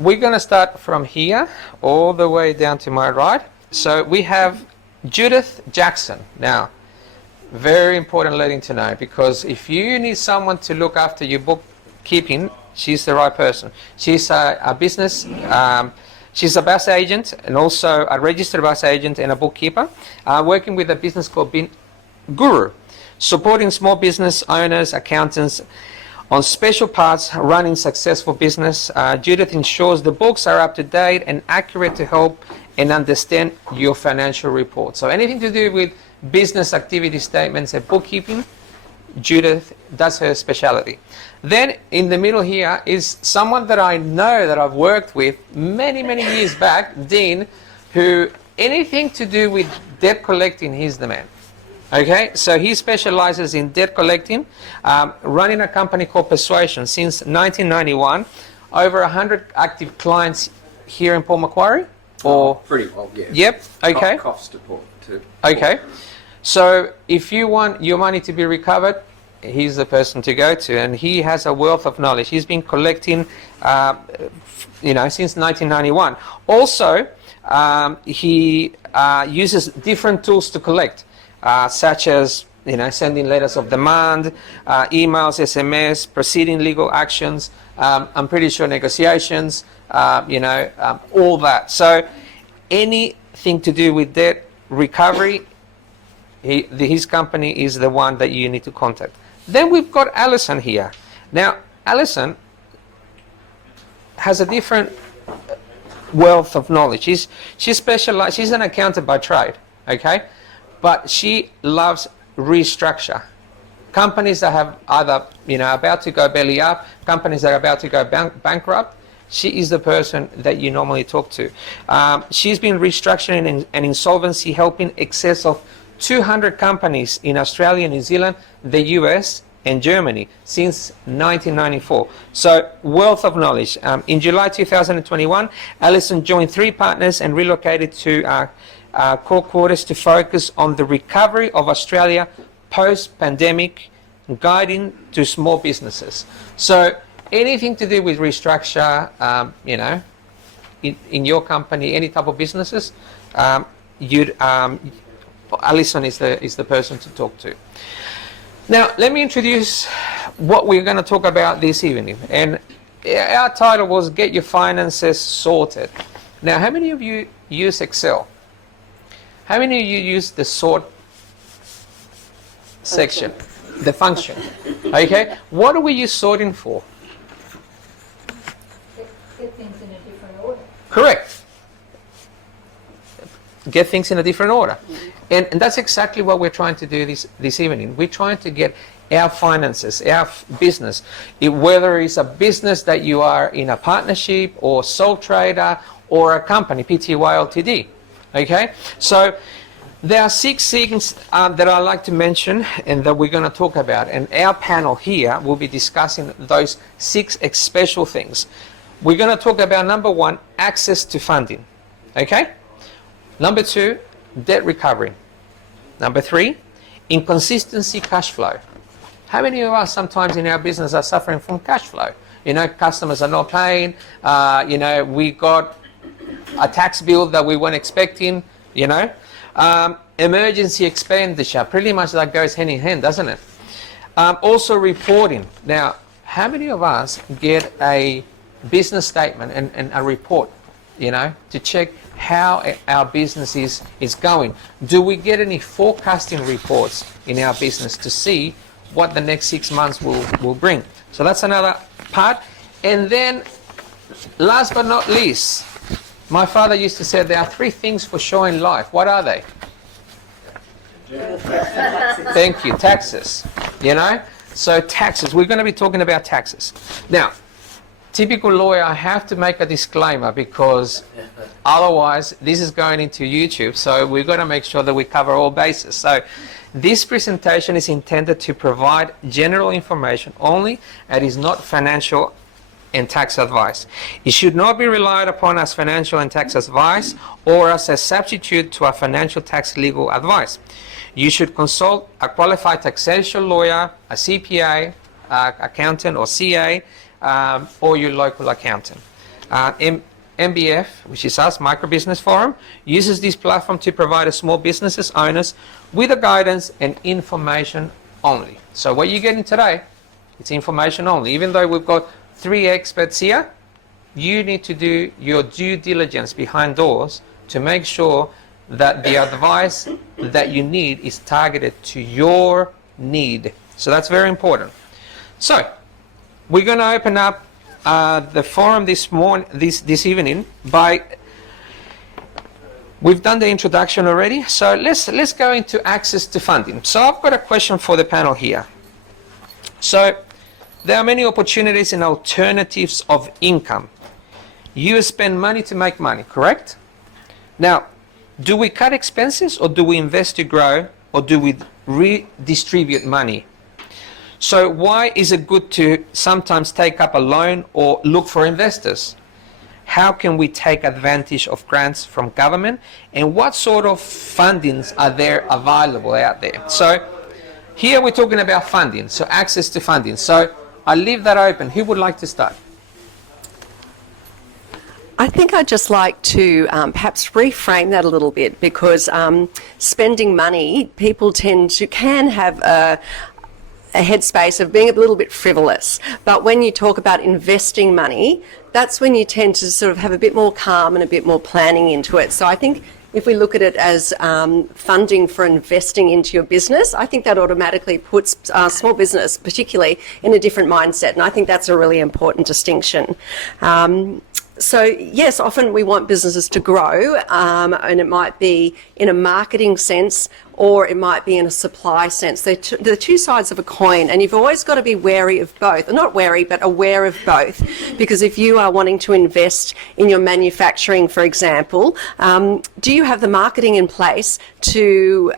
we're going to start from here all the way down to my right. So we have Judith Jackson. Now, very important learning to know, because if you need someone to look after your bookkeeping, she's the right person. She's a business, she's a bus agent and also a registered bus agent and a bookkeeper, working with a business called Guru, supporting small business owners, accountants on special parts running successful business. Judith ensures the books are up to date and accurate to help and understand your financial report. So anything to do with business activity statements and bookkeeping, Judith, that's her specialty. Then in the middle here is someone that I know that I've worked with many years back, Dean, who anything to do with debt collecting, he's the man. Okay, so he specializes in debt collecting, running a company called Persuasion since 1991, over 100 active clients here in Port Macquarie. Or pretty well, yeah. Yep. Okay. Cost support too. Okay. So if you want your money to be recovered, he's the person to go to, and he has a wealth of knowledge. He's been collecting, since 1991. Also, he uses different tools to collect, such as sending letters of demand, emails, SMS, proceeding legal actions. I'm pretty sure negotiations. All that. So anything to do with debt recovery, his company is the one that you need to contact. Then we've got Alyson here. Now, Alyson has a different wealth of knowledge. She's specialized. She's an accountant by trade, okay? But she loves restructure. Companies that have either, about to go belly up, companies that are about to go bankrupt, she is the person that you normally talk to. She's been restructuring and insolvency, helping excess of 200 companies in Australia, New Zealand, the US, and Germany since 1994. So, wealth of knowledge. In July 2021, Alyson joined 3 partners and relocated to Cor Cordis to focus on the recovery of Australia post-pandemic, guiding to small businesses. So, anything to do with restructure, in your company, any type of businesses, Alyson is the person to talk to. Now, let me introduce what we're going to talk about this evening. And our title was Get Your Finances Sorted. Now, how many of you use Excel? How many of you use the sort section? The function. Okay? What are we use sorting for? Get things in a different order. Correct. Get things in a different order. And that's exactly what we're trying to do this evening. We're trying to get our finances, our business, whether it's a business that you are in a partnership or sole trader or a company, Pty Ltd. Okay? So there are 6 things that I'd like to mention and that we're going to talk about. And our panel here will be discussing those 6 special things. We're going to talk about, number 1, access to funding. Okay? Number 2, debt recovery. Number 3, inconsistency cash flow. How many of us sometimes in our business are suffering from cash flow? Customers are not paying. We got a tax bill that we weren't expecting. Emergency expenditure. Pretty much that goes hand in hand, doesn't it? Also reporting. Now, how many of us get a business statement and a report, to check how our business is going? Do we get any forecasting reports in our business to see what the next 6 months will bring? So that's another part. And then, last but not least, my father used to say there are 3 things for sure in life. What are they? Thank you. Taxes. So taxes. We're going to be talking about taxes. Now, typical lawyer, I have to make a disclaimer because otherwise this is going into YouTube, so we've got to make sure that we cover all bases. So this presentation is intended to provide general information only and is not financial and tax advice. It should not be relied upon as financial and tax advice or as a substitute to a financial tax legal advice. You should consult a qualified taxation lawyer, a CPA, accountant or CA, or your local accountant. MBF, which is us, Micro Business Forum, uses this platform to provide a small businesses owners with a guidance and information only. So what you're getting today, it's information only. Even though we've got 3 experts here, you need to do your due diligence behind doors to make sure that the advice that you need is targeted to your need. So that's very important. So we're going to open up the forum this evening by, we've done the introduction already, so let's go into access to funding. So I've got a question for the panel here. So there are many opportunities and alternatives of income. You spend money to make money, correct? Now, do we cut expenses, or do we invest to grow, or do we redistribute money? So why is it good to sometimes take up a loan or look for investors? How can we take advantage of grants from government, and what sort of fundings are there available out there? So here we're talking about funding, so access to funding. So I'll leave that open. Who would like to start? I think I'd just like to perhaps reframe that a little bit, because spending money, people can have a headspace of being a little bit frivolous. But when you talk about investing money, that's when you tend to sort of have a bit more calm and a bit more planning into it. So I think if we look at it as funding for investing into your business, I think that automatically puts small business particularly in a different mindset. And I think that's a really important distinction. So yes, often we want businesses to grow, and it might be in a marketing sense, or it might be in a supply sense. They're the two sides of a coin, and you've always got to be wary of both. Not wary, but aware of both. Because if you are wanting to invest in your manufacturing, for example, do you have the marketing in place to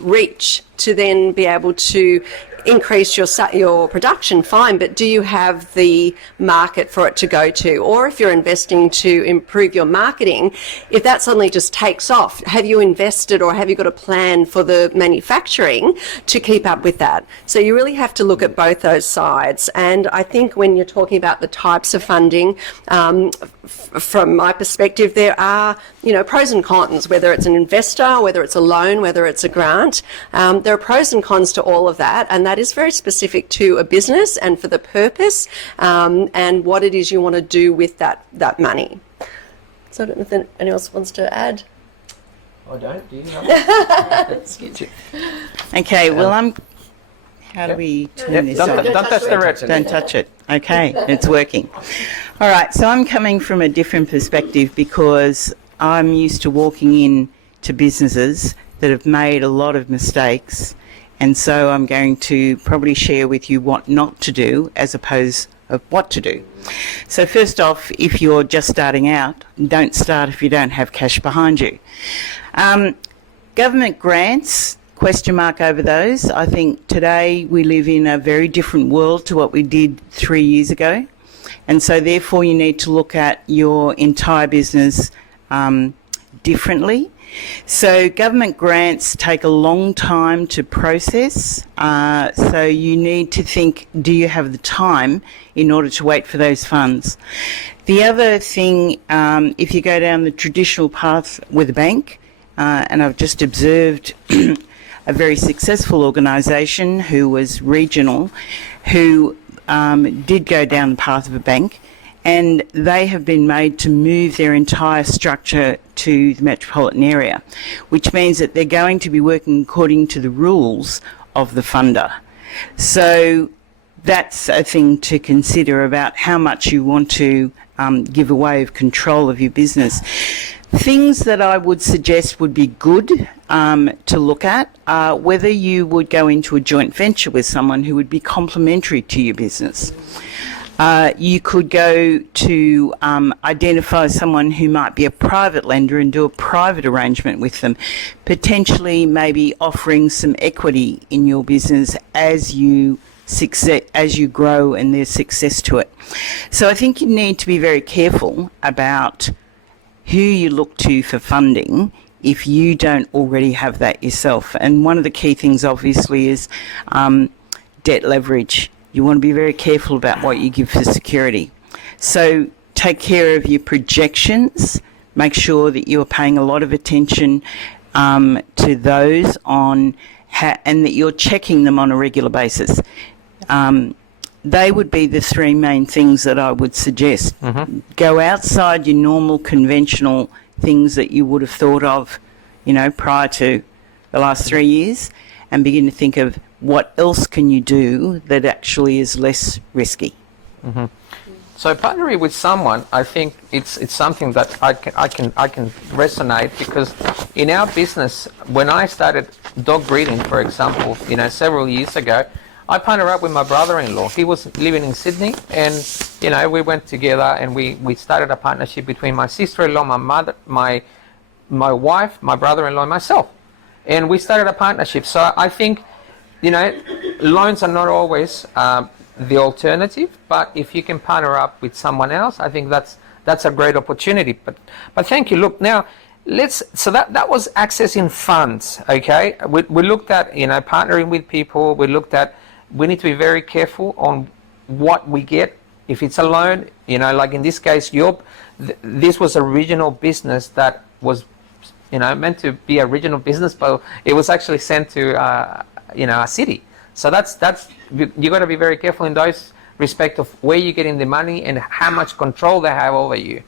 reach, to then be able to increase your production? Fine, but do you have the market for it to go to? Or if you're investing to improve your marketing, if that suddenly just takes off, have you invested, or have you got a plan for the manufacturing to keep up with that? So you really have to look at both those sides. And I think when you're talking about the types of funding, from my perspective, there are, pros and cons, whether it's an investor, whether it's a loan, whether it's a grant. There are pros and cons to all of that, and that is very specific to a business and for the purpose, and what it is you want to do with that money. So I don't know if anyone else wants to add. I don't. Do you? Excuse you. Okay, well, how do we turn this on? Don't touch the red. Don't touch it. Okay, it's working. All right, so I'm coming from a different perspective, because I'm used to walking in to businesses that have made a lot of mistakes, and so I'm going to probably share with you what not to do as opposed of what to do. So first off, if you're just starting out, don't start if you don't have cash behind you. Government grants, question mark over those. I think today we live in a very different world to what we did 3 years ago, and so therefore you need to look at your entire business differently. So government grants take a long time to process, so you need to think, do you have the time in order to wait for those funds? The other thing, if you go down the traditional path with a bank, and I've just observed a very successful organisation who was regional, who did go down the path of a bank, and they have been made to move their entire structure to the metropolitan area, which means that they're going to be working according to the rules of the funder. So that's a thing to consider about how much you want to give away of control of your business. Things that I would suggest would be good to look at are whether you would go into a joint venture with someone who would be complementary to your business. You could go to identify someone who might be a private lender and do a private arrangement with them, potentially maybe offering some equity in your business as you grow and there's success to it. So I think you need to be very careful about who you look to for funding if you don't already have that yourself. And one of the key things obviously is debt leverage. You want to be very careful about what you give for security. So take care of your projections. Make sure that you're paying a lot of attention to those and that you're checking them on a regular basis. They would be the three main things that I would suggest. Go outside your normal conventional things that you would have thought of, prior to the last 3 years, and begin to think of what else can you do that actually is less risky. So partnering with someone, I think it's something that I can resonate, because in our business, when I started dog breeding, for example, several years ago, I partnered up with my brother-in-law. He was living in Sydney, and we went together and we started a partnership between my sister-in-law, my mother, my wife, my brother-in-law, and myself, and we started a partnership. So I think loans are not always the alternative, but if you can partner up with someone else, I think that's a great opportunity. But thank you. Look, now so that was accessing funds. Okay, we looked at partnering with people. We need to be very careful on what we get. If it's a loan, like in this case, this was a regional business that was meant to be a regional business, but it was actually sent to a city. So that's you got to be very careful in those respect of where you're getting the money and how much control they have over you.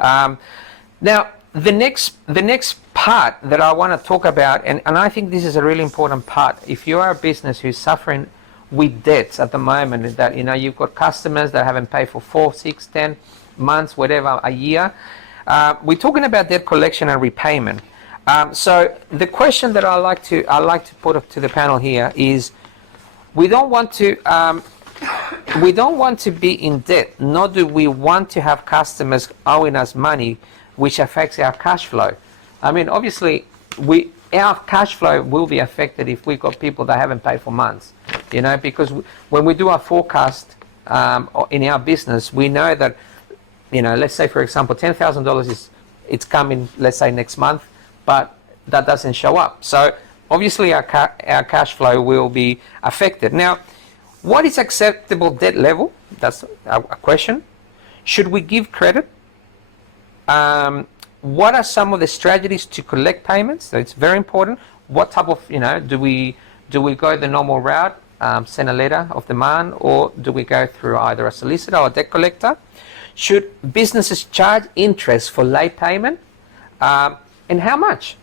Now the next part that I want to talk about, and I think this is a really important part. If you are a business who's suffering with debts at the moment, is that you've got customers that haven't paid for 4, 6, 10 months, whatever, a year. We're talking about debt collection and repayment. So the question that I like to put up to the panel here is, we don't want to be in debt, nor do we want to have customers owing us money, which affects our cash flow. I mean, obviously, our cash flow will be affected if we've got people that haven't paid for months, because when we do our forecast in our business, we know that, let's say, for example, $10,000 it's coming, let's say, next month, but that doesn't show up. So obviously our cash flow will be affected. Now, what is acceptable debt level? That's a question. Should we give credit? What are some of the strategies to collect payments? So it's very important. What type of, do we go the normal route, send a letter of demand, or do we go through either a solicitor or a debt collector? Should businesses charge interest for late payment? And how much?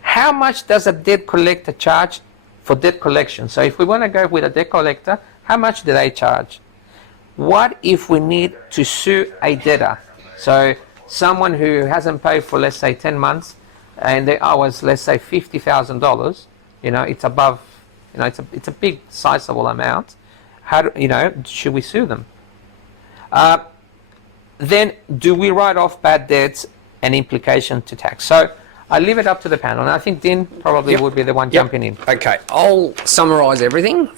How much does a debt collector charge for debt collection? So if we want to go with a debt collector, how much do they charge? What if we need to sue a debtor? So someone who hasn't paid for, let's say, 10 months, and they owe us, let's say, $50,000, it's above, it's a big sizable amount. Should we sue them? Then do we write off bad debts and implication to tax? So I leave it up to the panel, and I think Dean probably would be the one jumping in. Okay, I'll summarise everything.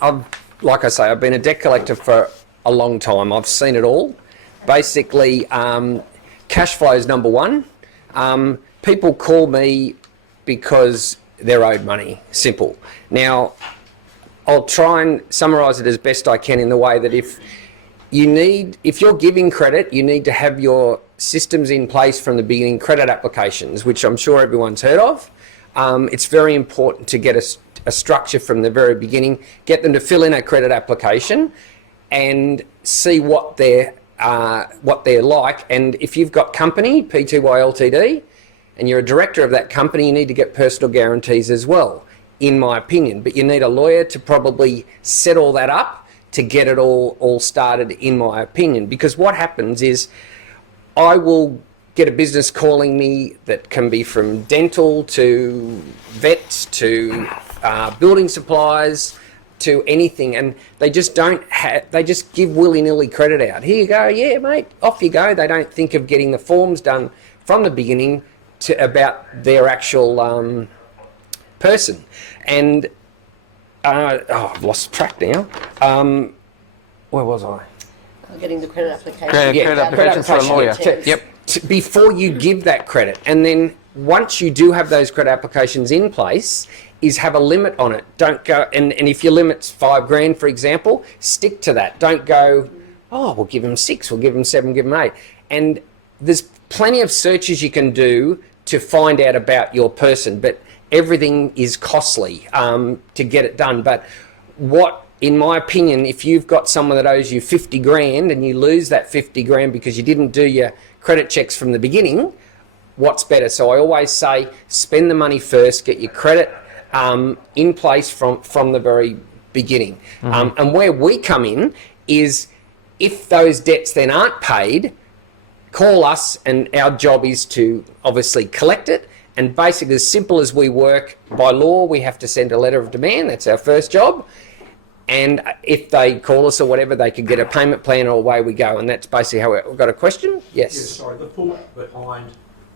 Like I say, I've been a debt collector for a long time. I've seen it all. Basically, cash flow is number one. People call me because they're owed money. Simple. Now, I'll try and summarise it as best I can in the way that if you're giving credit, you need to have your systems in place from the beginning, credit applications, which I'm sure everyone's heard of. It's very important to get a structure from the very beginning, get them to fill in a credit application and see what they're like. And if you've got company, Pty Ltd, and you're a director of that company, you need to get personal guarantees as well, in my opinion. But you need a lawyer to probably set all that up to get it all started, in my opinion. Because what happens is I will get a business calling me that can be from dental to vets to building supplies to anything, and they just they just give willy-nilly credit out. Here you go, yeah mate, off you go. They don't think of getting the forms done from the beginning about their actual person. And I've lost track now. Where was I? Getting the credit application. Credit application for a lawyer. Yep. Before you give that credit, and then once you do have those credit applications in place, is have a limit on it. Don't go, and if your limit's $5,000, for example, stick to that. Don't go, we'll give them 6, we'll give them 7, give them 8. And there's plenty of searches you can do to find out about your person, but everything is costly to get it done. But what, in my opinion, if you've got someone that owes you 50 grand and you lose that 50 grand because you didn't do your credit checks from the beginning, what's better? So I always say spend the money first, get your credit in place from the very beginning. And where we come in is if those debts then aren't paid, call us, and our job is to obviously collect it. And basically, as simple as we work, by law, we have to send a letter of demand. That's our first job. And if they call us or whatever, they could get a payment plan, or away we go. And that's basically how we've got a question? Yes. Yes, sorry. The thought behind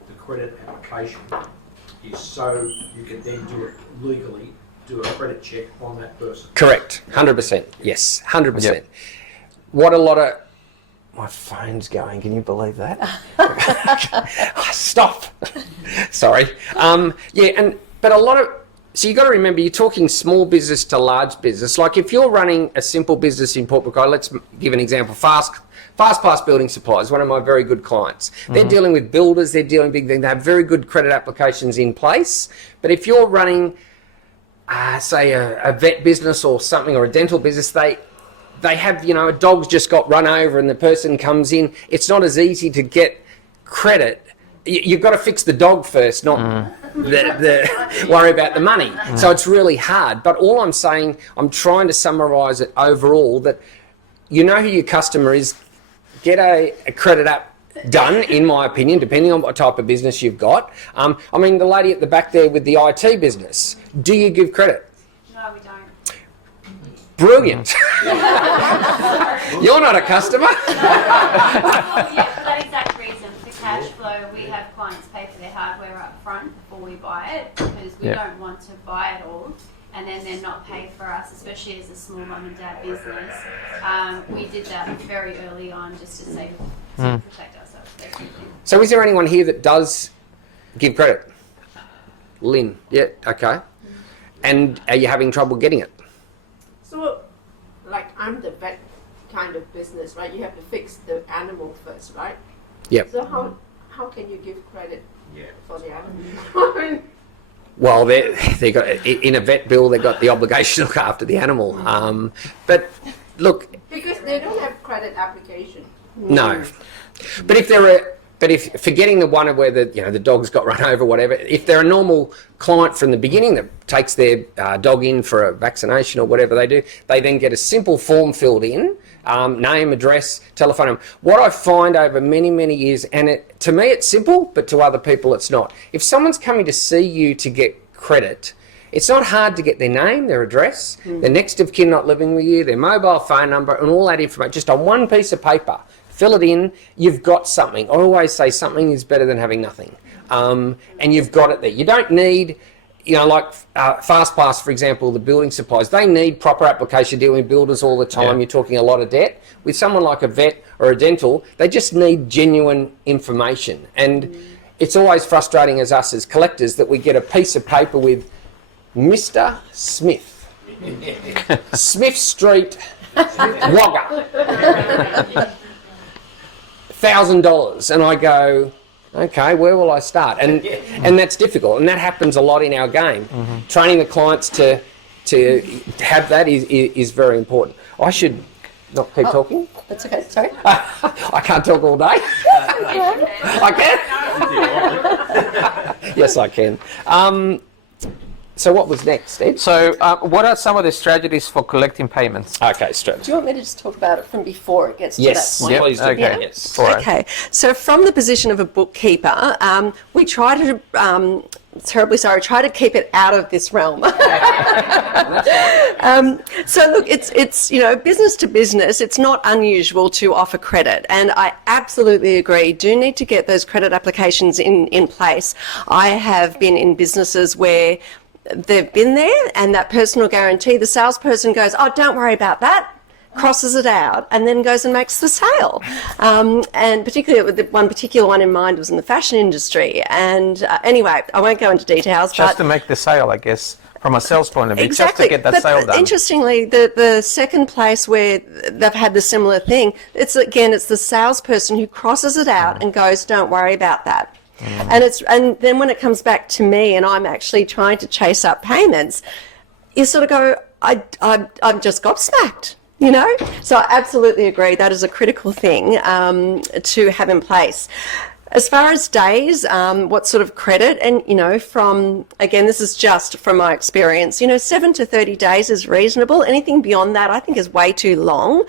the credit application is so you can then do it legally, do a credit check on that person. Correct. 100%. Yes, 100%. Yep. What a lot of... My phone's going. Can you believe that? Stop. Sorry. But a lot of... So you've got to remember, you're talking small business to large business. Like if you're running a simple business in Port Macquarie, let's give an example. Fast Pass Building Supplies, one of my very good clients. They're dealing with builders, they're dealing with big things. They have very good credit applications in place. But if you're running, say, a vet business or something, or a dental business, they have, a dog's just got run over and the person comes in. It's not as easy to get credit. You've got to fix the dog first, not worry about the money. So it's really hard. But all I'm saying, I'm trying to summarise it overall, that you know who your customer is. Get a credit app done, in my opinion, depending on what type of business you've got. I mean, the lady at the back there with the IT business, do you give credit? No, we don't. Brilliant. You're not a customer. Well, yeah, for that exact reason, for cash flow, we have clients pay for their hardware up front before we buy it, because we don't want to buy it all and then they're not paid for us, especially as a small mum and dad business. We did that very early on just to save, to protect ourselves, basically. So is there anyone here that does give credit? Lynn, yeah, okay. And are you having trouble getting it? So, like, I'm the vet kind of business, right? You have to fix the animal first, right? Yep. So how can you give credit for the animal? Well, they got in a vet bill. They've got the obligation to look after the animal. But look, Because they don't have credit application. no. But if forgetting the one where the dog's got run over, whatever. If they're a normal client from the beginning that takes their dog in for a vaccination or whatever they do, they then get a simple form filled in, name, address, telephone number. What I find over many, many years, and to me it's simple, but to other people it's not. If someone's coming to see you to get credit, it's not hard to get their name, their address, their next of kin not living with you, their mobile phone number, and all that information just on one piece of paper. Fill it in, you've got something. I always say something is better than having nothing. And you've got it there. You don't need, like Fast Pass, for example, the building supplies, they need proper application dealing with builders all the time. Yeah. You're talking a lot of debt. With someone like a vet or a dental, they just need genuine information. And it's always frustrating as us as collectors that we get a piece of paper with Mr. Smith, Smith Street, Wagga. $1,000, and I go, okay, where will I start? And that's difficult, and that happens a lot in our game. Training the clients to have that is very important. I should not keep talking. That's okay, sorry. I can't talk all day. I can. Yes, I can. So what was next, Ed? So, what are some of the strategies for collecting payments? Okay, straight. Do you want me to just talk about it from before it gets Yes, to that point? please do. Okay. Yeah. Yes. All right. Okay, so from the position of a bookkeeper, we try to, try to keep it out of this realm. So look, it's business to business. It's not unusual to offer credit, and I absolutely agree. Do need to get those credit applications in place. I have been in businesses where they've been there, and that personal guarantee, the salesperson goes, "Oh, don't worry about that," crosses it out, and then goes and makes the sale. And particularly with the one particular one in mind was in the fashion industry. And anyway, I won't go into details. Just but to make the sale, I guess. from a sales point of view, Exactly. just to get that but sale done. Interestingly, the second place where they've had the similar thing, it's the salesperson who crosses it out and goes, "Don't worry about that." And then when it comes back to me and I'm actually trying to chase up payments, you sort of go, I'm just gobsmacked. You know, so I absolutely agree. That is a critical thing to have in place. As far as days, what sort of credit, and this is just from my experience, 7 to 30 days is reasonable. Anything beyond that, I think, is way too long.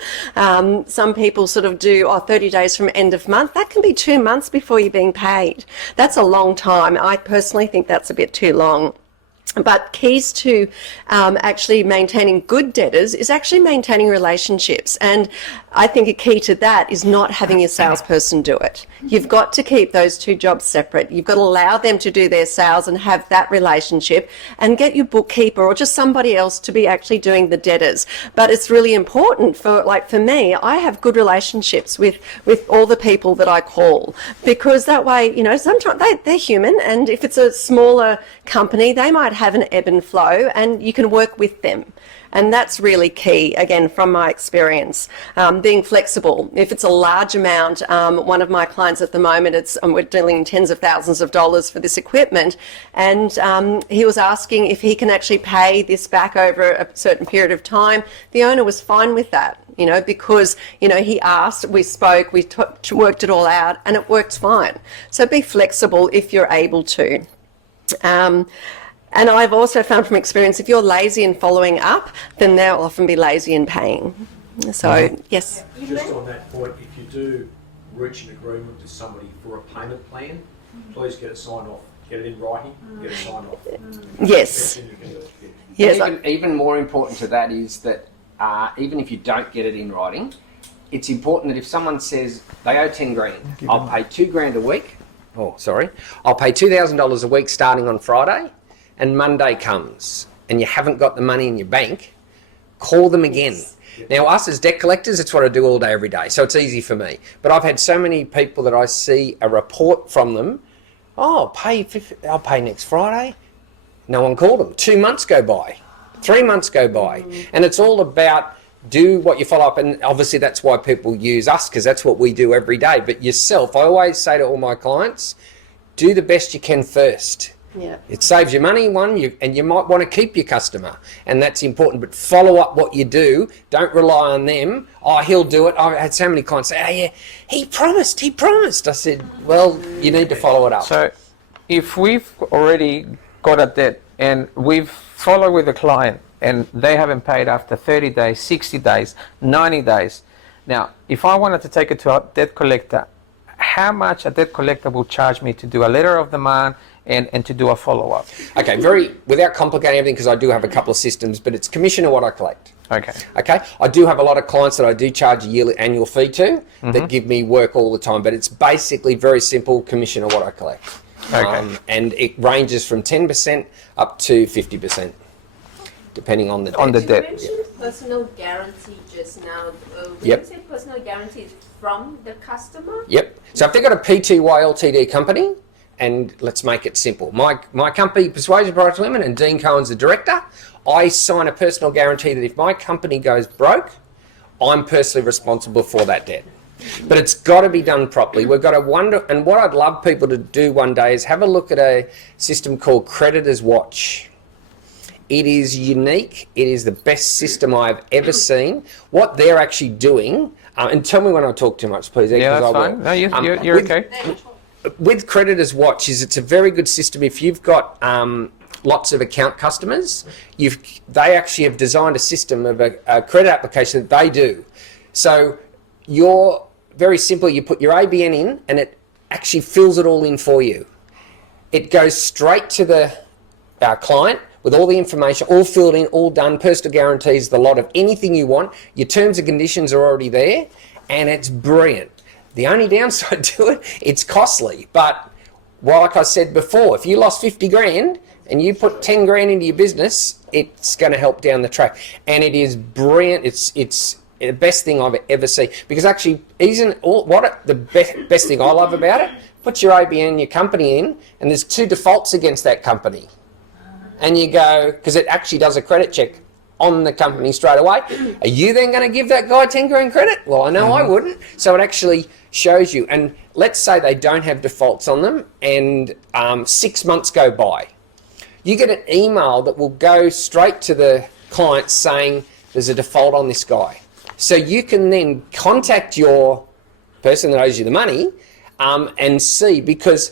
Some people sort of do 30 days from end of month. That can be 2 months before you're being paid. That's a long time. I personally think that's a bit too long. But keys to actually maintaining good debtors is actually maintaining relationships. And I think a key to that is not having your salesperson do it. You've got to keep those two jobs separate. You've got to allow them to do their sales and have that relationship, and get your bookkeeper or just somebody else to be actually doing the debtors. But it's really important for me, I have good relationships with all the people that I call, because that way, sometimes they're human, and if it's a smaller company, they might have an ebb and flow, and you can work with them. And that's really key, again, from my experience, being flexible. If it's a large amount, one of my clients at the moment, we're dealing in tens of thousands of dollars for this equipment, and he was asking if he can actually pay this back over a certain period of time. The owner was fine with that, because, he asked, we spoke, we worked it all out, and it worked fine. So be flexible if you're able to. And I've also found from experience, if you're lazy in following up, then they'll often be lazy in paying. So, yes. Just on that point, if you do reach an agreement with somebody for a payment plan, please get it signed off. Get it in writing, get it signed off. Yes. Yes. Even more important to that is that even if you don't get it in writing, it's important that if someone says they owe 10 grand, I'll pay 2 grand a week. I'll pay $2,000 a week starting on Friday. And Monday comes and you haven't got the money in your bank, call them again. Now, us as debt collectors, it's what I do all day, every day, so it's easy for me. But I've had so many people that I see a report from them, I'll pay next Friday. No one called them. 2 months go by, 3 months go by. And it's all about do what you follow up. And obviously that's why people use us, because that's what we do every day. But yourself, I always say to all my clients, do the best you can first. Yeah. It saves you money, and you might want to keep your customer, and that's important. But follow up what you do. Don't rely on them. Oh, he'll do it. I've had so many clients say, "Oh yeah, he promised." I said, "Well, you need to follow it up." So, if we've already got a debt and we've followed with the client and they haven't paid after 30 days, 60 days, 90 days, now if I wanted to take it to a debt collector, how much a debt collector will charge me to do a letter of demand and to do a follow-up? Okay, without complicating everything, because I do have a couple of systems, but it's commission of what I collect. Okay. I do have a lot of clients that I do charge a annual fee to that give me work all the time, but it's basically very simple, commission of what I collect. Okay. And it ranges from 10% up to 50%, depending on the debt. You mentioned personal guarantee just now. When you say personal guarantee, is from the customer? Yep. So if they've got a PTY Ltd company, and let's make it simple. My company, Persuasion Products Limited, and Dean Cohen's the director, I sign a personal guarantee that if my company goes broke, I'm personally responsible for that debt. But it's got to be done properly. We've got to wonder, and what I'd love people to do one day is have a look at a system called Creditor's Watch. It is unique. It is the best system I've ever seen. What they're actually doing, and tell me when I talk too much, please. Yeah, that's fine. No, you're okay. With Creditor's Watch, it's a very good system. If you've got lots of account customers, they actually have designed a system of a credit application that they do. So you're very simple. You put your ABN in, and it actually fills it all in for you. It goes straight to our client with all the information, all filled in, all done, personal guarantees, the lot of anything you want. Your terms and conditions are already there, and it's brilliant. The only downside to it, it's costly. But like I said before, if you lost 50 grand and you put 10 grand into your business, it's going to help down the track. And it is brilliant. It's the best thing I've ever seen. Because actually, the best thing I love about it, put your ABN, your company in, and there's 2 defaults against that company. and you go, because it actually does a credit check on the company straight away. Are you then going to give that guy 10 grand credit? Well, I know I wouldn't. So it actually shows you. And let's say they don't have defaults on them and 6 months go by. You get an email that will go straight to the client saying there's a default on this guy. So you can then contact your person that owes you the money and see, because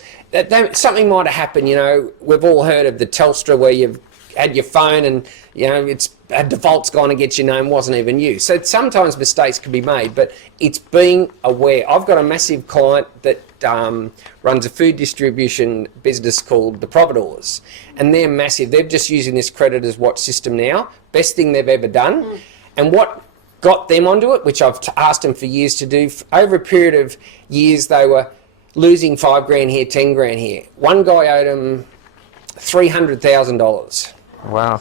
something might have happened. You know, we've all heard of the Telstra where you've had your phone and, you know, it's a default's gone against your name, wasn't even you. So sometimes mistakes can be made, but it's being aware. I've got a massive client that runs a food distribution business called the Providores, and they're massive. They're just using this creditors watch system now, best thing they've ever done. And what got them onto it, which I've asked them for years to do, over a period of years they were losing 5 grand here, 10 grand here. One guy owed them $300,000. Wow.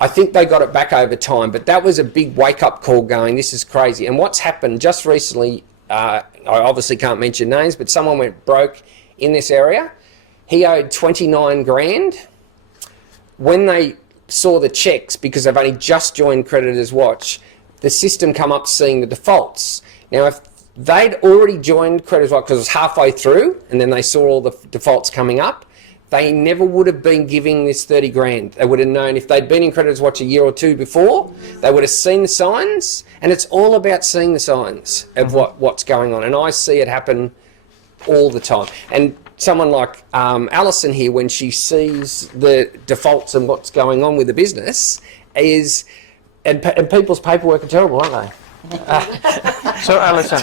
I think they got it back over time, but that was a big wake-up call going, this is crazy. And what's happened just recently, I obviously can't mention names, but someone went broke in this area. He owed 29 grand. When they saw the checks, because they've only just joined Creditors Watch, the system come up seeing the defaults. Now, if they'd already joined Creditors Watch because it was halfway through, and then they saw all the defaults coming up, they never would have been giving this 30 grand. They would have known if they'd been in Creditors Watch a year or two before, they would have seen the signs, and it's all about seeing the signs of what's going on. And I see it happen all the time. And someone like Alyson here, when she sees the defaults and what's going on with the business, and people's paperwork are terrible, aren't they? So, Alyson,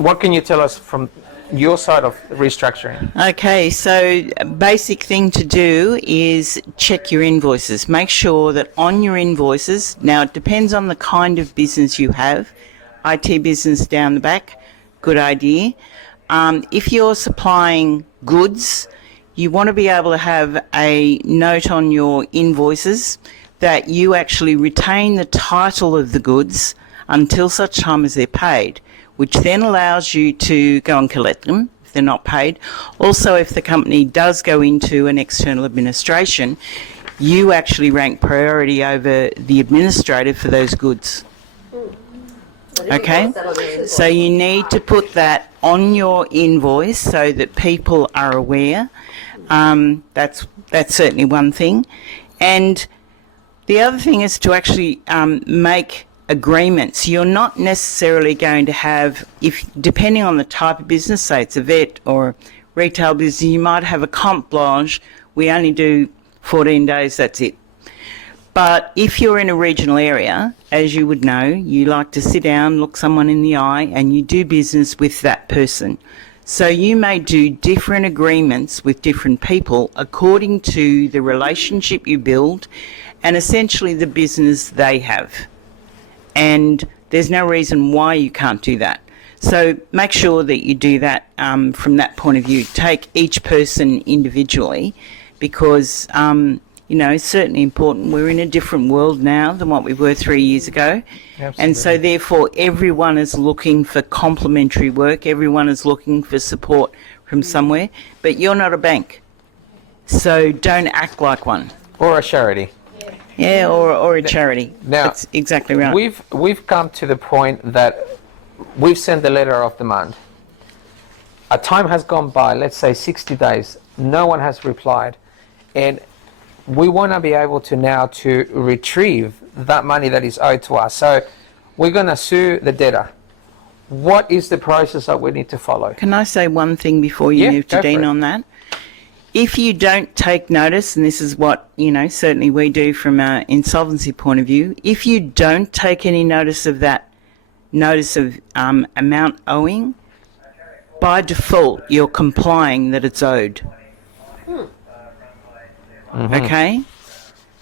what can you tell us from your side of restructuring? Okay, so a basic thing to do is check your invoices. Make sure that on your invoices, now it depends on the kind of business you have. IT business down the back, good idea. If you're supplying goods, you want to be able to have a note on your invoices that you actually retain the title of the goods until such time as they're paid, which then allows you to go and collect them if they're not paid. Also, if the company does go into an external administration, you actually rank priority over the administrator for those goods. Okay? So you need to put that on your invoice so that people are aware. That's certainly one thing. And the other thing is to actually make agreements. You're not necessarily going to have, depending on the type of business, say it's a vet or retail business, you might have a comp blanche. We only do 14 days, that's it. But if you're in a regional area, as you would know, you like to sit down, look someone in the eye, and you do business with that person. So you may do different agreements with different people according to the relationship you build and essentially the business they have. And there's no reason why you can't do that. So make sure that you do that from that point of view. Take each person individually because, it's certainly important. We're in a different world now than what we were 3 years ago. Absolutely. And so therefore everyone is looking for complementary work. Everyone is looking for support from somewhere. But you're not a bank. So don't act like one. Or a charity. Yeah, or a charity. Now, that's exactly right. We've come to the point that we've sent the letter of demand. A time has gone by, let's say 60 days. No one has replied, and we want to be able to now to retrieve that money that is owed to us. So we're going to sue the debtor. What is the process that we need to follow? Can I say one thing before you move to Dean on that? If you don't take notice, and this is what, certainly we do from an insolvency point of view, if you don't take any notice of that notice of amount owing, by default, you're complying that it's owed. Okay?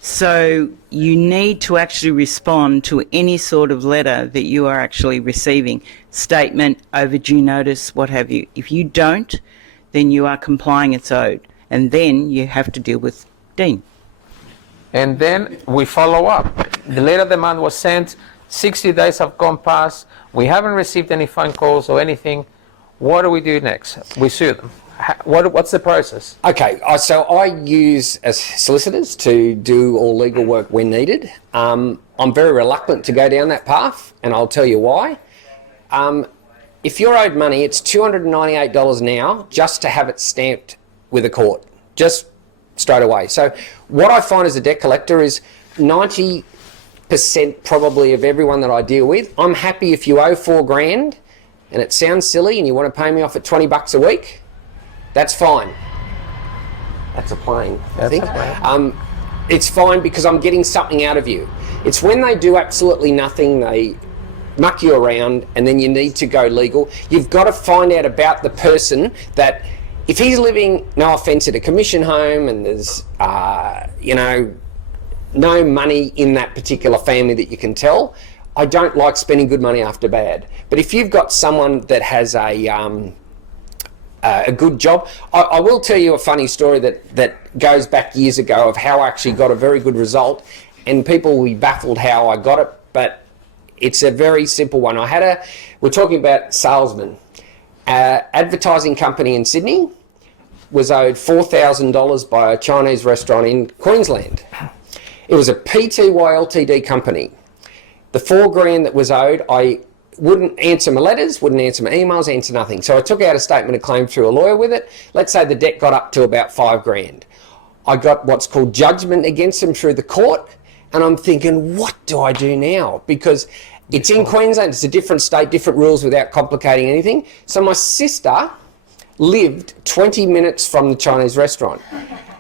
So you need to actually respond to any sort of letter that you are actually receiving, statement, overdue notice, what have you. If you don't, then you are complying it's owed. And then you have to deal with Dean. And then we follow up. The letter of demand was sent, 60 days have gone past, we haven't received any phone calls or anything. What do we do next? We sue them. What's the process? Okay, so I use solicitors to do all legal work when needed. I'm very reluctant to go down that path, and I'll tell you why. If you're owed money, it's $298 now just to have it stamped with a court, just straight away. So what I find as a debt collector is 90% probably of everyone that I deal with, I'm happy if you owe $4,000 and it sounds silly and you want to pay me off at $20 a week, that's fine. That's a plane, I think. It's fine because I'm getting something out of you. It's when they do absolutely nothing, they muck you around, and then you need to go legal. You've got to find out about the person that, if he's living, no offence, at a commission home and there's, no money in that particular family that you can tell, I don't like spending good money after bad. But if you've got someone that has a good job, I will tell you a funny story that goes back years ago of how I actually got a very good result, and people will be baffled how I got it, but it's a very simple one. We're talking about salesmen. Advertising company in Sydney was owed $4,000 by a Chinese restaurant in Queensland. It was a PTY Ltd company. The $4,000 that was owed, I wouldn't answer my letters, wouldn't answer my emails, answer nothing. So I took out a statement of claim through a lawyer with it. Let's say the debt got up to about $5,000. I got what's called judgment against them through the court, and I'm thinking, what do I do now? Because it's in Queensland, it's a different state, different rules without complicating anything. So my sister lived 20 minutes from the Chinese restaurant.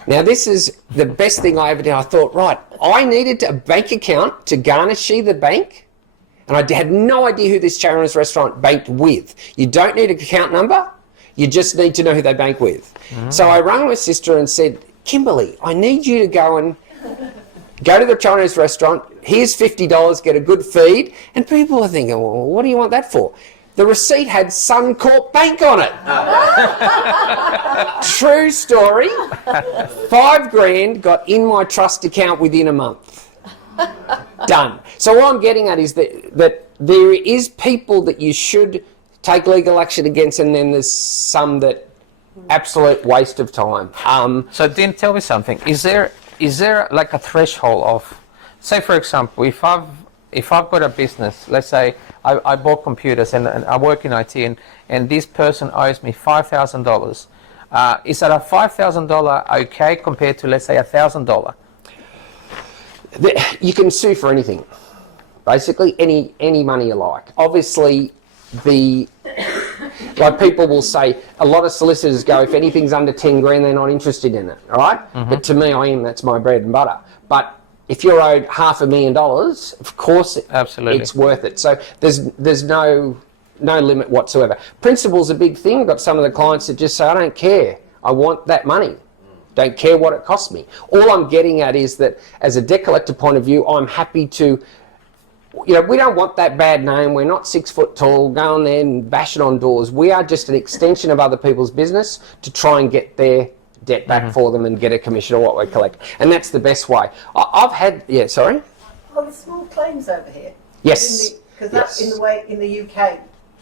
Now this is the best thing I ever did. I thought, right, I needed a bank account to garnish the bank, and I had no idea who this Chinese restaurant banked with. You don't need an account number, you just need to know who they bank with. So I rang my sister and said, Kimberly, I need you to go to the Chinese restaurant, here's $50, get a good feed. And people are thinking, well, what do you want that for? The receipt had Suncorp Bank on it. True story. $5,000 got in my trust account within a month. Done. So what I'm getting at is that there is people that you should take legal action against, and then there's some that absolute waste of time. So Dean, tell me something. Is there like a threshold of, say for example, if I've got a business, let's say I bought computers and I work in IT, and this person owes me $5,000. Is that a $5,000 okay compared to, let's say, $1,000? You can sue for anything, basically any money you like. Obviously, like people will say, a lot of solicitors go, if anything's under $10,000, they're not interested in it, all right? But to me, that's my bread and butter. But if you're owed $500,000, of course, absolutely, it's worth it. So there's no limit whatsoever. Principal's a big thing. I've got some of the clients that just say, I don't care, I want that money. Don't care what it costs me. All I'm getting at is that as a debt collector point of view, I'm happy to, we don't want that bad name. We're not 6 foot tall, going there and bashing on doors. We are just an extension of other people's business to try and get their debt back for them and get a commission on what we collect. And that's the best way. I've had, sorry? Well, the small claims over here. Yes. Because that's in the UK.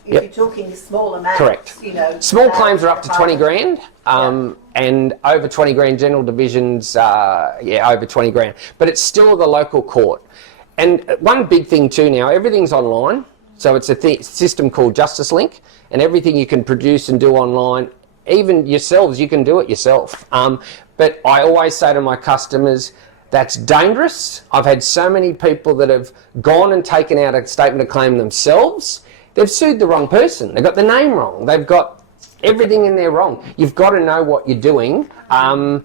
If you're talking small amounts, correct. Small claims are up to $20,000, and over $20,000 general divisions, over $20,000. But it's still the local court. And one big thing too now, everything's online. So it's a system called Justice Link, and everything you can produce and do online, even yourselves, you can do it yourself. But I always say to my customers, that's dangerous. I've had so many people that have gone and taken out a statement of claim themselves. They've sued the wrong person. They've got the name wrong. They've got everything in there wrong. You've got to know what you're doing. And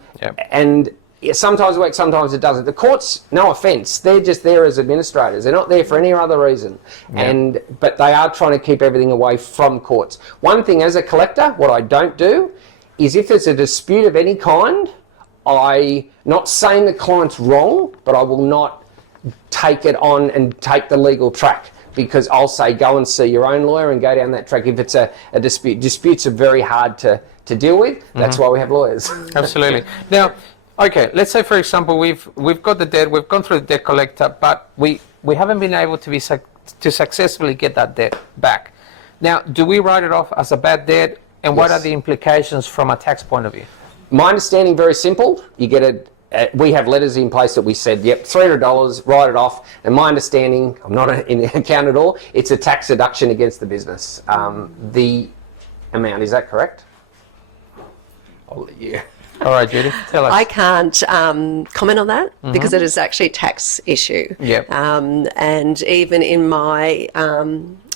sometimes it works, sometimes it doesn't. The courts, no offence, they're just there as administrators. They're not there for any other reason. But they are trying to keep everything away from courts. One thing as a collector, what I don't do is if there's a dispute of any kind, not saying the client's wrong, but I will not take it on and take the legal track, because I'll say go and see your own lawyer and go down that track if it's a dispute. Disputes are very hard to deal with. That's why we have lawyers. Absolutely. Now, okay, let's say for example we've got the debt, we've gone through the debt collector, but we haven't been able to successfully get that debt back. Now, do we write it off as a bad debt, And what Yes. are the implications from a tax point of view? My understanding, very simple. You get we have letters in place that we said, yep, $300, write it off. And my understanding, I'm not an accountant at all, it's a tax deduction against the business. The amount, is that correct? I'll let you. All right, Judith, tell us. I can't comment on that because it is actually a tax issue. Yep. And even in my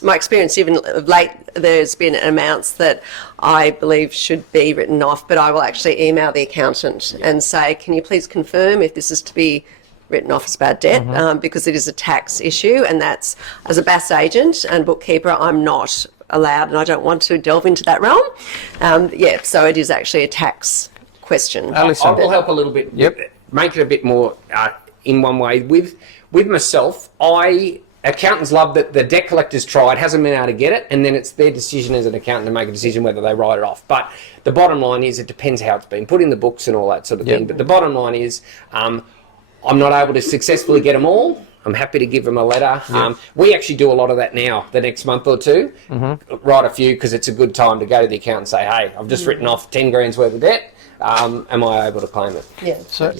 experience, even of late, there's been amounts that I believe should be written off, but I will actually email the accountant and say, can you please confirm if this is to be written off as bad debt, because it is a tax issue, and that's, as a BAS agent and bookkeeper, I'm not allowed, and I don't want to delve into that realm. So it is actually a tax question. Alyson. I will help a little bit. Yep. Make it a bit more in one way. With myself, accountants love that the debt collector's tried, hasn't been able to get it, and then it's their decision as an accountant to make a decision whether they write it off. But the bottom line is it depends how it's been put in the books and all that sort of thing. But the bottom line is I'm not able to successfully get them all. I'm happy to give them a letter. We actually do a lot of that now, the next month or two. Write a few because it's a good time to go to the accountant and say, hey, I've just written off 10 grand's worth of debt. Am I able to claim it? Yeah. So,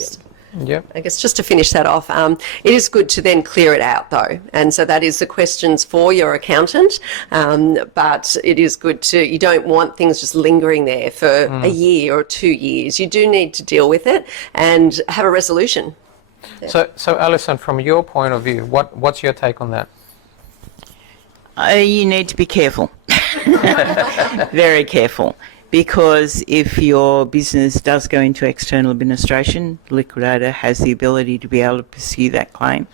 yep. I guess just to finish that off, it is good to then clear it out though. And so that is the questions for your accountant. But it is good to, you don't want things just lingering there for a year or 2 years. You do need to deal with it and have a resolution. So Alyson, from your point of view, what's your take on that? You need to be careful. Very careful. Because if your business does go into external administration, the liquidator has the ability to be able to pursue that claim.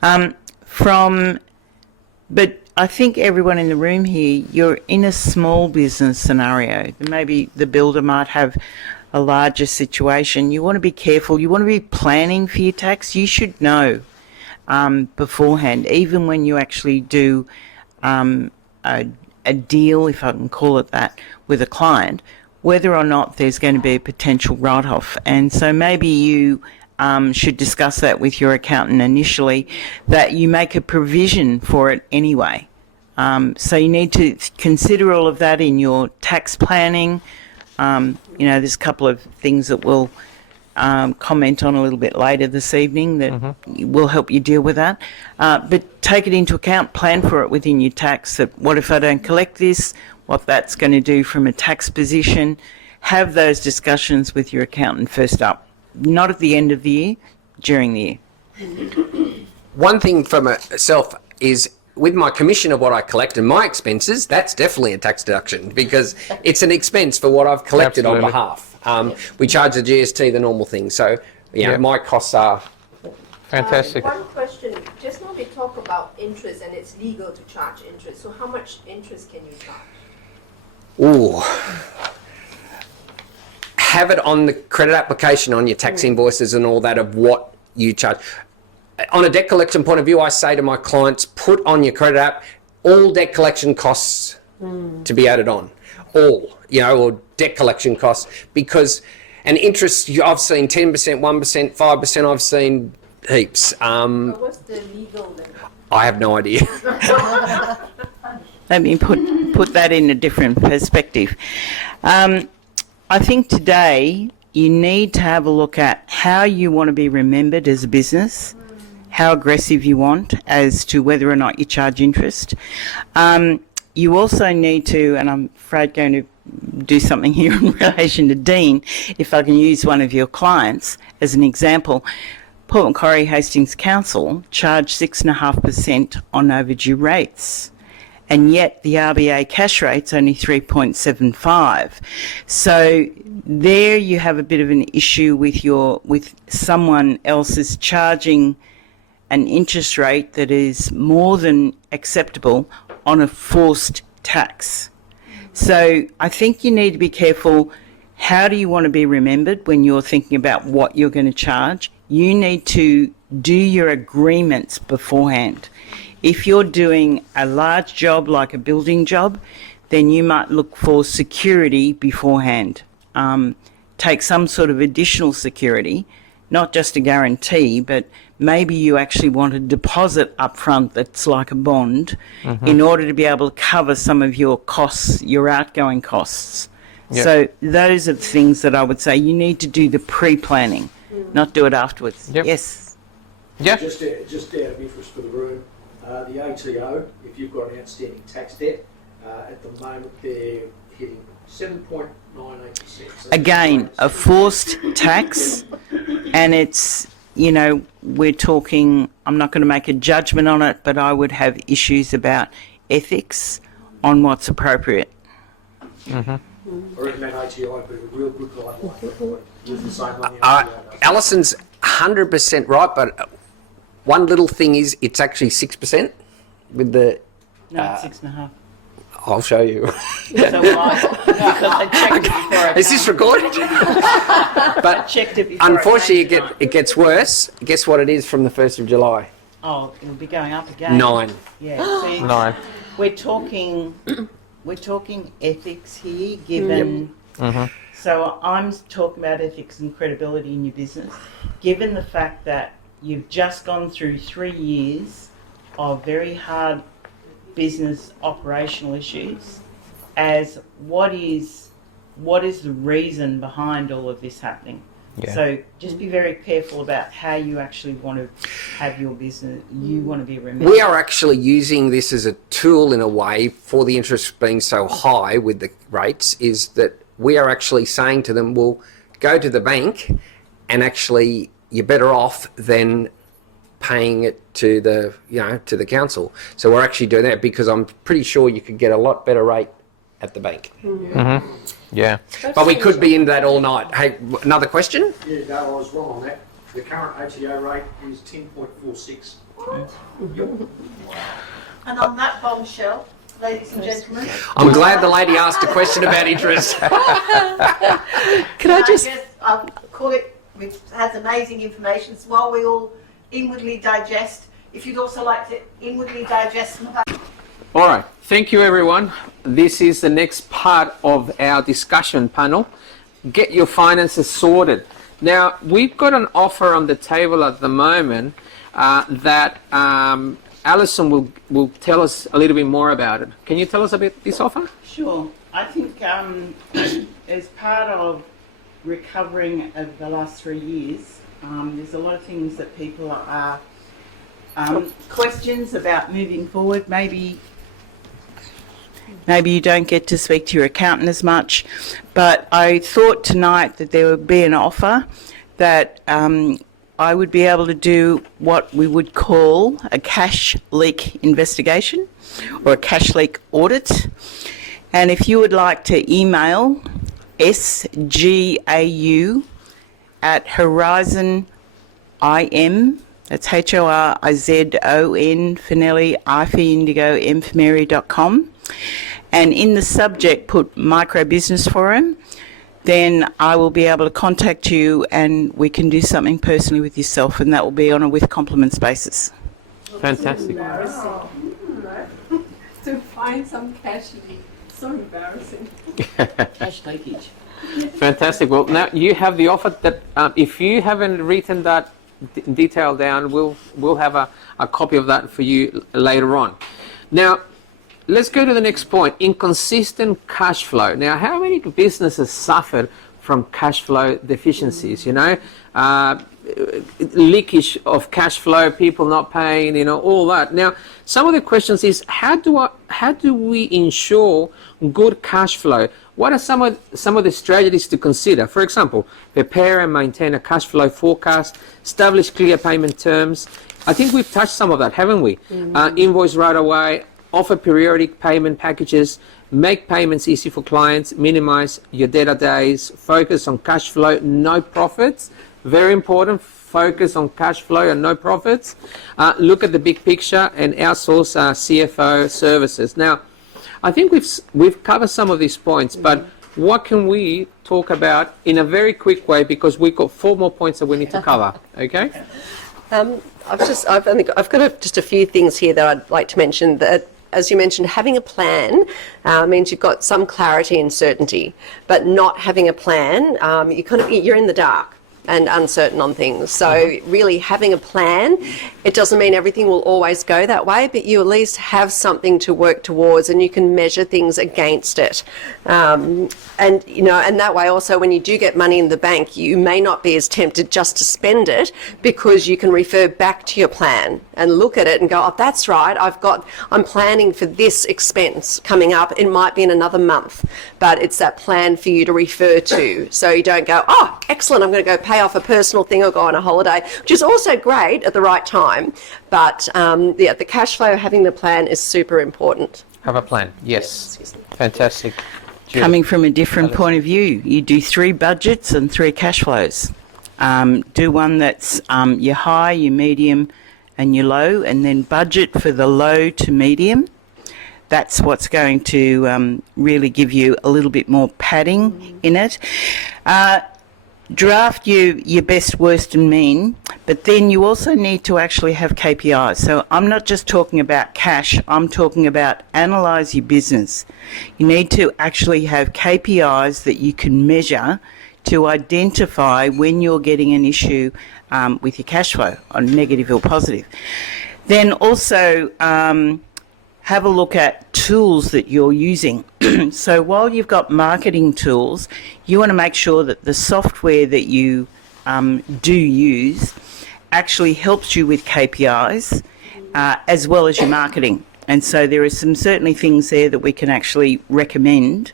But I think everyone in the room here, you're in a small business scenario. Maybe the builder might have a larger situation. You want to be careful. You want to be planning for your tax. You should know beforehand, even when you actually do a deal, if I can call it that, with a client, whether or not there's going to be a potential write-off. And so maybe you should discuss that with your accountant initially, that you make a provision for it anyway. So you need to consider all of that in your tax planning. There's a couple of things that we'll comment on a little bit later this evening that will help you deal with that. But take it into account, plan for it within your tax, that what if I don't collect this, what that's going to do from a tax position. Have those discussions with your accountant first up, not at the end of the year, during the year. One thing for myself is with my commission of what I collect and my expenses, that's definitely a tax deduction because it's an expense for what I've collected on behalf. We charge the GST, the normal thing. So, my costs are... Fantastic. One question, just now we talk about interest and it's legal to charge interest. So how much interest can you charge? Ooh. Have it on the credit application on your tax invoices and all that of what you charge. On a debt collection point of view, I say to my clients, put on your credit app all debt collection costs to be added on. All, or debt collection costs. Because, and interest, I've seen 10%, 1%, 5%, I've seen heaps. But what's the legal limit? I have no idea. Let me put that in a different perspective. I think today you need to have a look at how you want to be remembered as a business, how aggressive you want as to whether or not you charge interest. You also need to, and I'm afraid going to do something here in relation to Dean, if I can use one of your clients as an example. Port Macquarie Hastings Council charged 6.5% on overdue rates, and yet the RBA cash rate's only 3.75. So there you have a bit of an issue with someone else's charging an interest rate that is more than acceptable on a forced tax. So I think you need to be careful. How do you want to be remembered when you're thinking about what you're going to charge? You need to do your agreements beforehand. If you're doing a large job like a building job, then you might look for security beforehand. Take some sort of additional security, not just a guarantee, but maybe you actually want a deposit up front that's like a bond in order to be able to cover some of your costs, your outgoing costs. Yep. So those are the things that I would say you need to do the pre-planning, not do it afterwards. Yep. Yes. Yeah. Just out of interest for the room, the ATO, if you've got an outstanding tax debt, at the moment they're hitting 7.98%. So Again, a forced tax, and it's, you know, we're talking, I'm not going to make a judgment on it, but I would have issues about ethics on what's appropriate. Or even that ATO, but a real good guideline with the same money. ATO does. Alyson's 100% right, but one little thing is it's actually 6% with the. No, 6.5. I'll show you. So why? Because I checked it before I Is this recorded? But checked it before. unfortunately, it gets worse. Guess what it is from the 1st of July? Oh, it'll be going up again. 9. Yeah. See, 9. we're talking ethics here, given. So I'm talking about ethics and credibility in your business, given the fact that you've just gone through 3 years of very hard business operational issues. As what is the reason behind all of this happening? Yeah. So just be very careful about how you actually want to have your business. You want to be remembered. We are actually using this as a tool in a way for the interest being so high with the rates, is that we are actually saying to them, well, go to the bank and actually you're better off than paying it to the, you know, to the council. So we're actually doing that because I'm pretty sure you could get a lot better rate at the bank. Yeah. But we could be in that all night. Hey, another question? Yeah, no, I was wrong on that. The current ATO rate is 10.46. And on that bombshell, ladies and gentlemen. I'm glad the lady asked a question about interest. Can I just... I'll call it, which has amazing information. So while we all inwardly digest, if you'd also like to inwardly digest some fact. All right. Thank you, everyone. This is the next part of our discussion panel. Get your finances sorted. Now, we've got an offer on the table at the moment that Alyson will tell us a little bit more about it. Can you tell us about this offer? Sure. I think as part of recovering over the last 3 years, there's a lot of things that people are questions about moving forward. Maybe you don't get to speak to your accountant as much, but I thought tonight that there would be an offer that I would be able to do what we would call a cash leak investigation or a cash leak audit. And if you would like to email sgau@horizon.im, that's HORIZON, Finelli, I for Indigo, M for Mary.com, and in the subject put Micro Business Forum, then I will be able to contact you and we can do something personally with yourself, and that will be on a with compliments basis. Fantastic. To find some cash leak. So embarrassing. Cash leakage. Fantastic. Well, now you have the offer that if you haven't written that detail down, we'll have a copy of that for you later on. Now, let's go to the next point, inconsistent cash flow. Now, how many businesses suffered from cash flow deficiencies, you know? Leakage of cash flow, people not paying, you know, all that. Now, some of the questions is, how do we ensure good cash flow? What are some of the strategies to consider? For example, prepare and maintain a cash flow forecast, establish clear payment terms. I think we've touched some of that, haven't we? Invoice right away, offer periodic payment packages, make payments easy for clients, minimize your debtor days, focus on cash flow, no profits. Very important, focus on cash flow and no profits. Look at the big picture and outsource CFO services. Now, I think we've covered some of these points, but what can we talk about in a very quick way, because we've got 4 more points that we need to cover, okay? I've got just a few things here that I'd like to mention. That, as you mentioned, having a plan means you've got some clarity and certainty, but not having a plan, you're in the dark. and uncertain on things. So really having a plan, it doesn't mean everything will always go that way, but you at least have something to work towards and you can measure things against it. And, you know, and that way also when you do get money in the bank, you may not be as tempted just to spend it because you can refer back to your plan and look at it and go, oh, that's right, I'm planning for this expense coming up. It might be in another month, but it's that plan for you to refer to. So you don't go, oh, excellent, I'm going to go pay off a personal thing or go on a holiday, which is also great at the right time. But yeah, the cash flow, having the plan is super important. Have a plan. Yes. Fantastic. Judith. Coming from a different point of view, you do 3 budgets and 3 cash flows. Do one that's your high, your medium, and your low, and then budget for the low to medium. That's what's going to really give you a little bit more padding in it. Draft your best, worst and mean, but then you also need to actually have KPIs. So I'm not just talking about cash, I'm talking about analyse your business. You need to actually have KPIs that you can measure to identify when you're getting an issue with your cash flow, on negative or positive. Then also have a look at tools that you're using. So while you've got marketing tools, you want to make sure that the software that you do use actually helps you with KPIs as well as your marketing. And so there are some certainly things there that we can actually recommend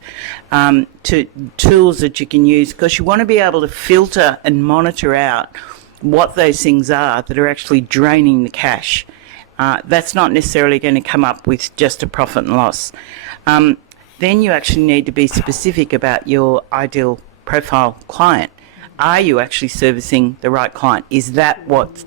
to tools that you can use, because you want to be able to filter and monitor out what those things are that are actually draining the cash. That's not necessarily going to come up with just a profit and loss. Then you actually need to be specific about your ideal profile client. Are you actually servicing the right client? Is that what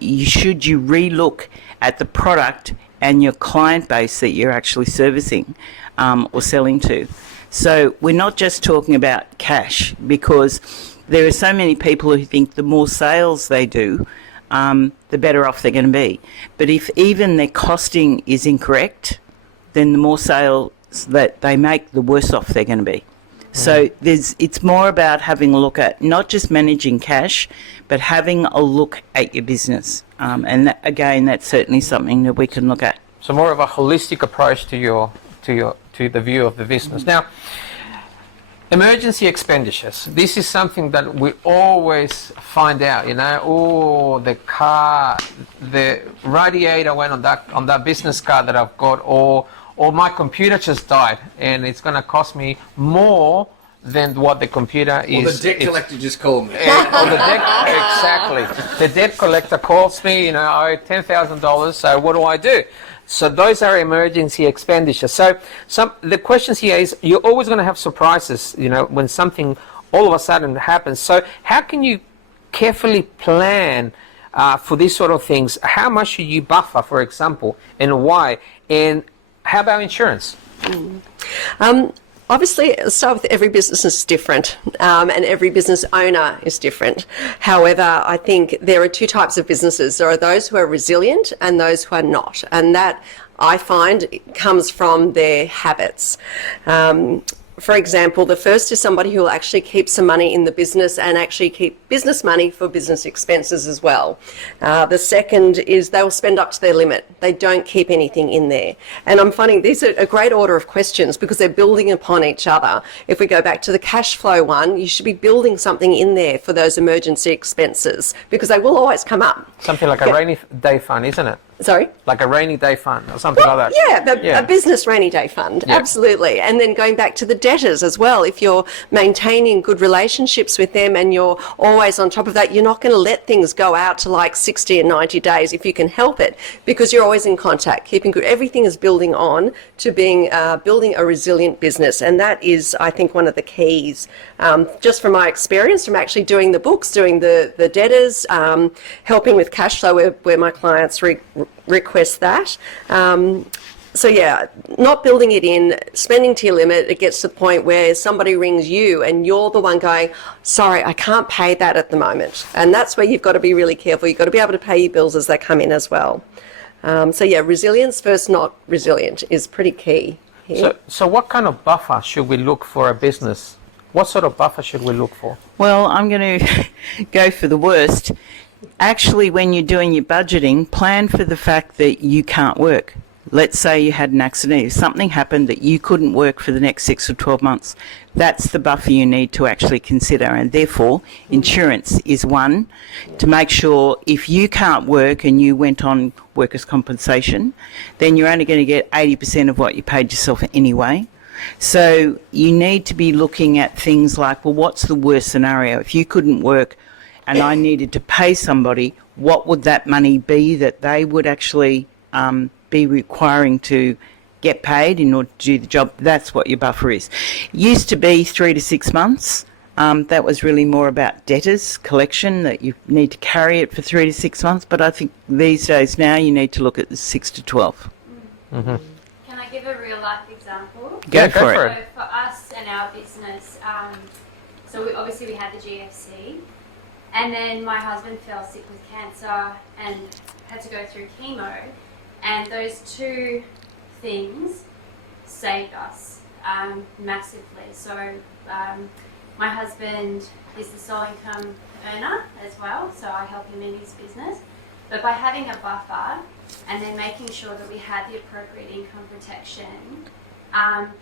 should you relook at the product and your client base that you're actually servicing or selling to? So we're not just talking about cash, because there are so many people who think the more sales they do, the better off they're going to be. But if even their costing is incorrect, then the more sales that they make, the worse off they're going to be. So it's more about having a look at not just managing cash, but having a look at your business. And that, again, that's certainly something that we can look at. So more of a holistic approach to the view of the business. Now, emergency expenditures. This is something that we always find out, you know, oh, the radiator went on that business card that I've got, or my computer just died and it's going to cost me more than what the computer is. Well, the debt collector just called me. Exactly. The debt collector calls me, you know, I owe $10,000, so what do? So those are emergency expenditures. So the questions here is, you're always going to have surprises, you know, when something all of a sudden happens. So how can you carefully plan for these sort of things? How much should you buffer, for example, and why? And how about insurance? Obviously, let's start with every business is different, and every business owner is different. However, I think there are 2 types of businesses. There are those who are resilient and those who are not. And that, I find, comes from their habits. For example, the first is somebody who will actually keep some money in the business and actually keep business money for business expenses as well. The second is they will spend up to their limit. They don't keep anything in there. And I'm finding these are a great order of questions because they're building upon each other. If we go back to the cash flow one, you should be building something in there for those emergency expenses because they will always come up. Something like a rainy day fund, isn't it? Sorry? Like a rainy day fund or something like that. Yeah, a business rainy day fund, absolutely. And then going back to the debtors as well, if you're maintaining good relationships with them and you're always on top of that, you're not going to let things go out to like 60 and 90 days if you can help it, because you're always in contact, keeping good. Everything is building on to being building a resilient business. And that is, I think, one of the keys. Just from my experience, from actually doing the books, doing the debtors, helping with cash flow where my clients request that. So yeah, not building it in, spending to your limit, it gets to the point where somebody rings you and you're the one going, sorry, I can't pay that at the moment. And that's where you've got to be really careful. You've got to be able to pay your bills as they come in as well. So yeah, resilience versus not resilient is pretty key here. So what kind of buffer should we look for a business What sort of buffer should we look for? Well, I'm going to go for the worst. Actually, when you're doing your budgeting, plan for the fact that you can't work. Let's say you had an accident, if something happened that you couldn't work for the next 6 or 12 months. That's the buffer you need to actually consider, and therefore insurance is one to make sure if you can't work and you went on workers' compensation, then you're only going to get 80% of what you paid yourself anyway. So you need to be looking at things like, well, what's the worst scenario? If you couldn't work and I needed to pay somebody, what would that money be that they would actually be requiring to get paid in order to do the job? That's what your buffer is. Used to be 3 to 6 months. That was really more about debtors collection, that you need to carry it for 3 to 6 months. But I think these days now you need to look at the 6 to 12. Can I give a real life example? Go for it. So for us and our business, obviously we had the GFC, and then my husband fell sick with cancer and had to go through chemo, and those two things saved us massively. So my husband is the sole income earner as well, so I help him in his business. But by having a buffer and then making sure that we had the appropriate income protection,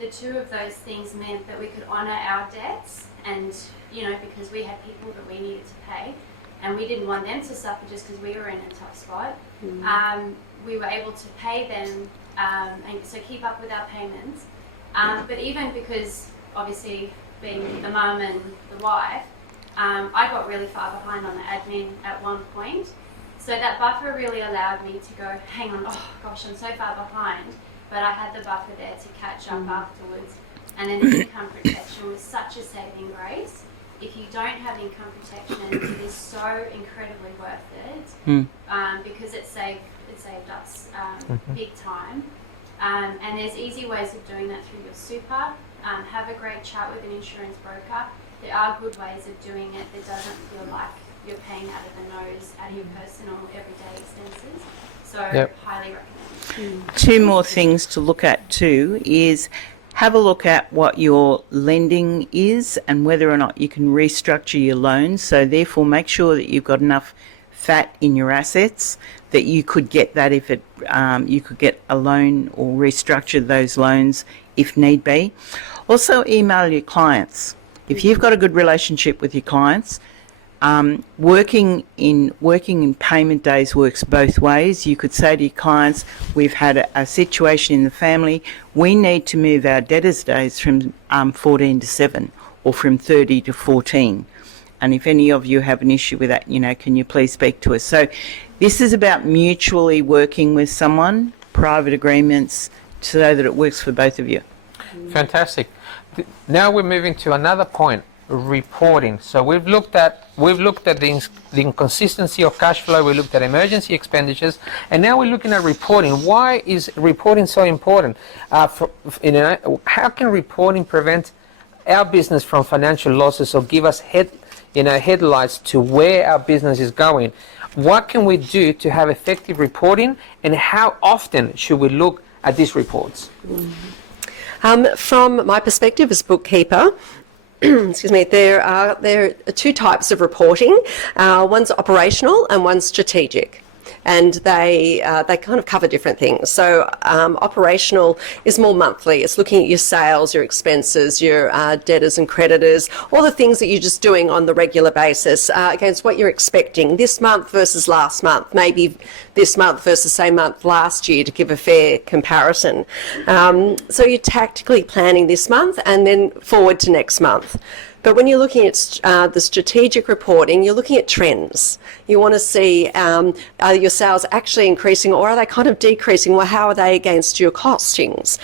the two of those things meant that we could honour our debts, and because we had people that we needed to pay and we didn't want them to suffer just because we were in a tough spot. We were able to pay them and so keep up with our payments. But even because obviously being the mum and the wife, I got really far behind on the admin at one point. So that buffer really allowed me to go, hang on, oh gosh, I'm so far behind. But I had the buffer there to catch up afterwards. And then the income protection was such a saving grace. If you don't have income protection, it is so incredibly worth it because it saved us big time. And there's easy ways of doing that through your super. Have a great chat with an insurance broker. There are good ways of doing it that doesn't feel like you're paying out of the nose, out of your personal everyday expenses. So highly recommend. Two more things to look at too is have a look at what your lending is and whether or not you can restructure your loans. So therefore make sure that you've got enough fat in your assets that you could get that if it you could get a loan or restructure those loans if need be. Also email your clients. If you've got a good relationship with your clients, working in payment days works both ways. You could say to your clients, we've had a situation in the family, we need to move our debtors days from 14 to 7 or from 30 to 14. And if any of you have an issue with that, can you please speak to us? So this is about mutually working with someone, private agreements, so that it works for both of you. Fantastic. Now we're moving to another point. Reporting. So we've looked at the inconsistency of cash flow, we looked at emergency expenditures, and now we're looking at reporting. Why is reporting so important? How can reporting prevent our business from financial losses or give us headlights to where our business is going? What can we do to have effective reporting, and how often should we look at these reports? From my perspective as bookkeeper, excuse me, there are two types of reporting. One's operational and one's strategic. And they kind of cover different things. So operational is more monthly. It's looking at your sales, your expenses, your debtors and creditors, all the things that you're just doing on the regular basis against what you're expecting this month versus last month, maybe this month versus same month last year to give a fair comparison. So you're tactically planning this month and then forward to next month. But when you're looking at the strategic reporting, you're looking at trends. You want to see are your sales actually increasing or are they kind of decreasing? Well, how are they against your costings?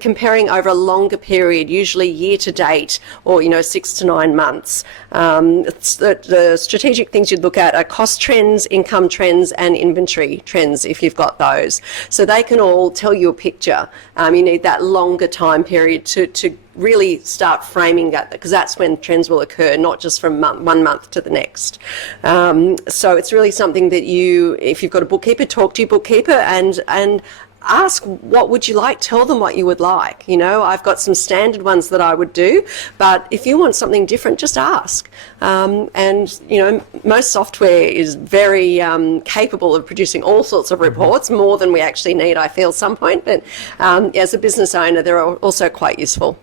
Comparing over a longer period, usually year to date or 6 to 9 months. The strategic things you'd look at are cost trends, income trends and inventory trends if you've got those. So they can all tell you a picture. You need that longer time period to really start framing that, because that's when trends will occur, not just from one month to the next. So it's really something that if you've got a bookkeeper, talk to your bookkeeper and ask what would you like, tell them what you would like. You know, I've got some standard ones that I would do, but if you want something different, just ask. And, you know, most software is very capable of producing all sorts of reports, more than we actually need, I feel, some point. But as a business owner, they're also quite useful.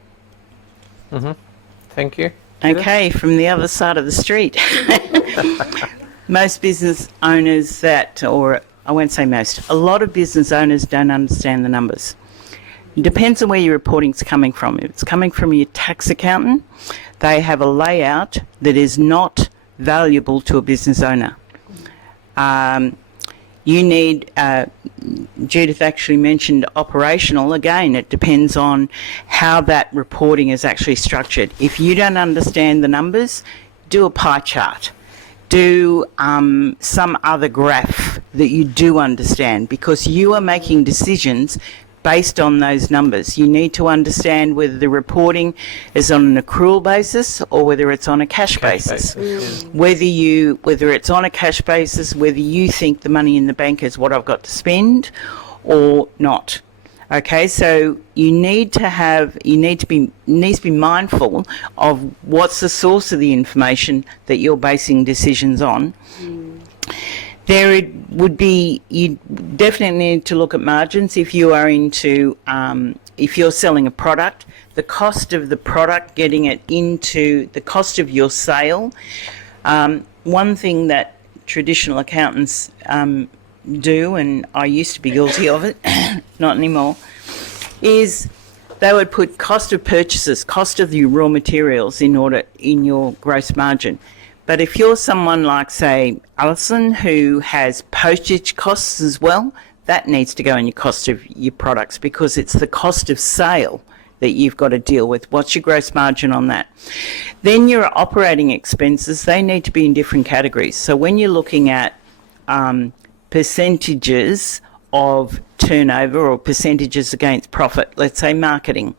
Thank you. Okay, from the other side of the street. Most business owners or I won't say most, a lot of business owners don't understand the numbers. It depends on where your reporting's coming from. If it's coming from your tax accountant, they have a layout that is not valuable to a business owner. You need, Judith actually mentioned operational. Again, it depends on how that reporting is actually structured. If you don't understand the numbers, do a pie chart. Do some other graph that you do understand, because you are making decisions based on those numbers. You need to understand whether the reporting is on an accrual basis or whether it's on a cash basis. Whether it's on a cash basis, whether you think the money in the bank is what I've got to spend or not. Okay, so you need to be mindful of what's the source of the information that you're basing decisions on. You definitely need to look at margins if you are if you're selling a product, the cost of the product, getting it into the cost of your sale. One thing that traditional accountants do, and I used to be guilty of it, not anymore, is they would put cost of purchases, cost of the raw materials in your gross margin. But if you're someone like, say, Alyson, who has postage costs as well, that needs to go in your cost of your products, because it's the cost of sale that you've got to deal with. What's your gross margin on that? Then your operating expenses, they need to be in different categories. So when you're looking at percentages of turnover or percentages against profit, let's say marketing.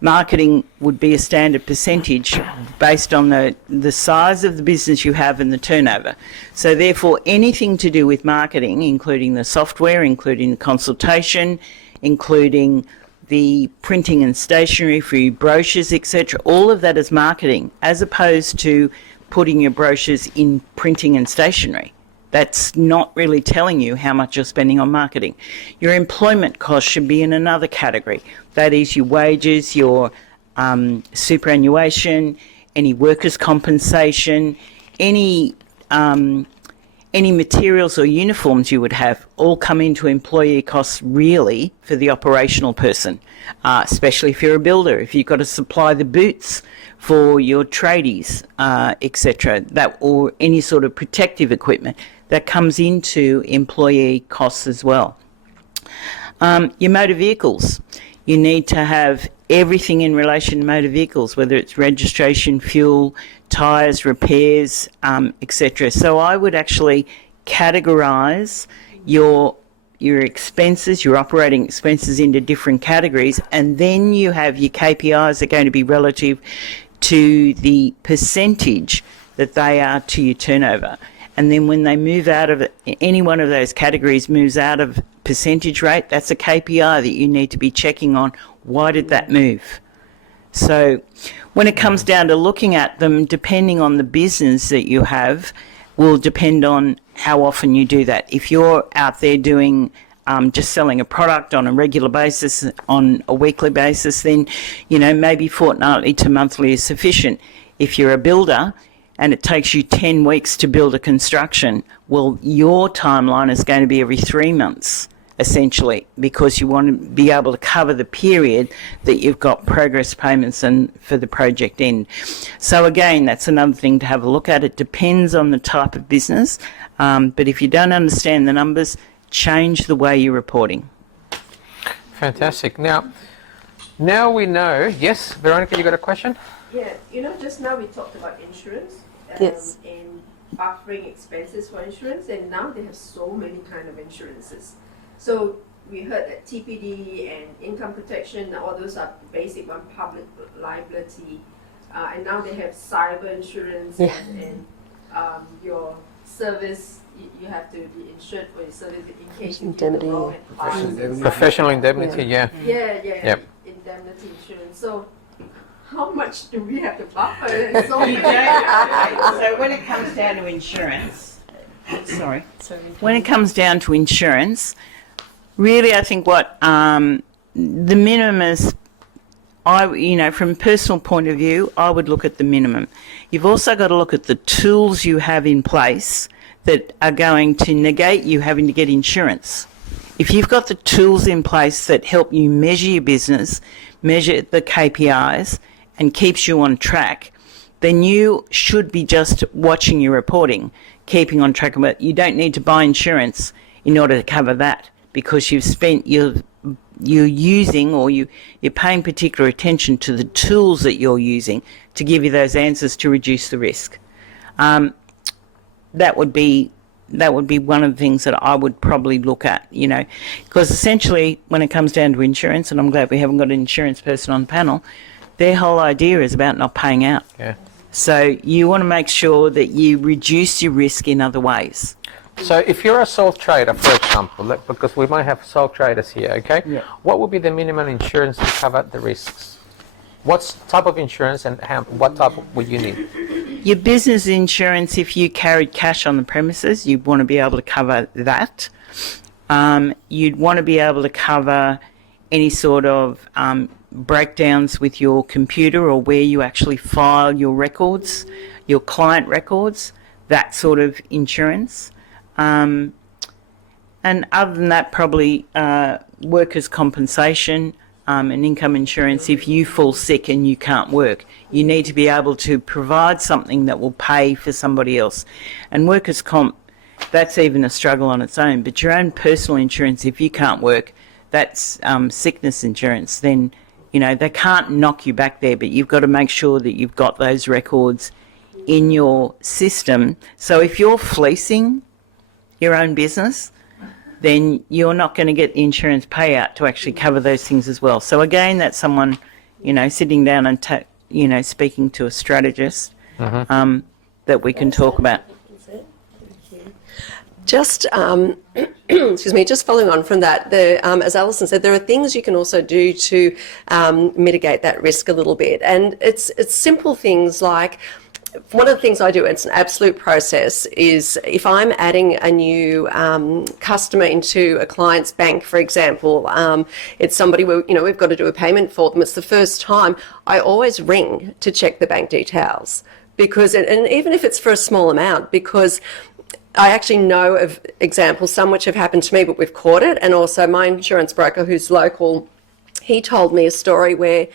Marketing would be a standard percentage based on the size of the business you have and the turnover. So therefore, anything to do with marketing, including the software, including the consultation, including the printing and stationery for your brochures, etc., all of that is marketing, as opposed to putting your brochures in printing and stationery. That's not really telling you how much you're spending on marketing. Your employment costs should be in another category. That is your wages, your superannuation, any workers' compensation, any materials or uniforms you would have, all come into employee costs really for the operational person, especially if you're a builder. If you've got to supply the boots for your tradies, etc., that, or any sort of protective equipment, that comes into employee costs as well. Your motor vehicles. You need to have everything in relation to motor vehicles, whether it's registration, fuel, tyres, repairs, etc. So I would actually categorise your expenses, your operating expenses, into different categories, and then you have your KPIs that are going to be relative to the percentage that they are to your turnover. And then when they move out of it, any one of those categories moves out of percentage rate, that's a KPI that you need to be checking on. Why did that move? So when it comes down to looking at them, depending on the business that you have, will depend on how often you do that. If you're out there doing just selling a product on a regular basis, on a weekly basis, then, you know, maybe fortnightly to monthly is sufficient. If you're a builder and it takes you 10 weeks to build a construction, well, your timeline is going to be every 3 months, essentially, because you want to be able to cover the period that you've got progress payments and for the project end. So again, that's another thing to have a look at. It depends on the type of business, but if you don't understand the numbers, change the way you're reporting. Fantastic. Now we know. Yes, Veronica, you got a question? Yeah, you know, just now we talked about insurance. Yes. And buffering expenses for insurance, and now they have so many kind of insurances. So we heard that TPD and income protection, all those are basic one, public liability, and now they have cyber insurance and your service you have to be insured for it, so that in case you Indemnity. get wrong advice. Professional indemnity, yeah. Yeah. Yep. Indemnity insurance. So, how much do we have to buffer? It's so You don't. So when it comes down to insurance, when it comes down to insurance, really, I think what the minimum is, from a personal point of view, I would look at the minimum. You've also got to look at the tools you have in place that are going to negate you having to get insurance. If you've got the tools in place that help you measure your business, measure the KPIs, and keeps you on track, then you should be just watching your reporting, keeping on track of it. You don't need to buy insurance in order to cover that, because you've spent you're using, or you're paying particular attention to the tools that you're using to give you those answers to reduce the risk. That would be one of the things that I would probably look at, because essentially when it comes down to insurance, and I'm glad we haven't got an insurance person on the panel, their whole idea is about not paying out. Yeah. So you want to make sure that you reduce your risk in other ways. So if you're a sole trader, for example, because we might have sole traders here, okay? Yeah. What would be the minimum insurance to cover the risks? What type of insurance and what type would you need? Your business insurance, if you carried cash on the premises, you'd want to be able to cover that. You'd want to be able to cover any sort of breakdowns with your computer, or where you actually file your records, your client records, that sort of insurance. And other than that, probably workers' compensation and income insurance. If you fall sick and you can't work, you need to be able to provide something that will pay for somebody else. And workers' comp, that's even a struggle on its own. But your own personal insurance, if you can't work, that's sickness insurance. Then, they can't knock you back there, but you've got to make sure that you've got those records in your system. So if you're fleecing your own business, then you're not going to get the insurance payout to actually cover those things as well. So again, that's someone, sitting down and speaking to a strategist that we can talk about. Just, excuse me, just following on from that, as Alyson said, there are things you can also do to mitigate that risk a little bit. And it's simple things like, one of the things I do, it's an absolute process, is if I'm adding a new customer into a client's bank, for example, it's somebody we've got to do a payment for them, it's the first time, I always ring to check the bank details. Because, and even if it's for a small amount, because I actually know of examples, some which have happened to me, but we've caught it. And also my insurance broker, who's local, he told me a story where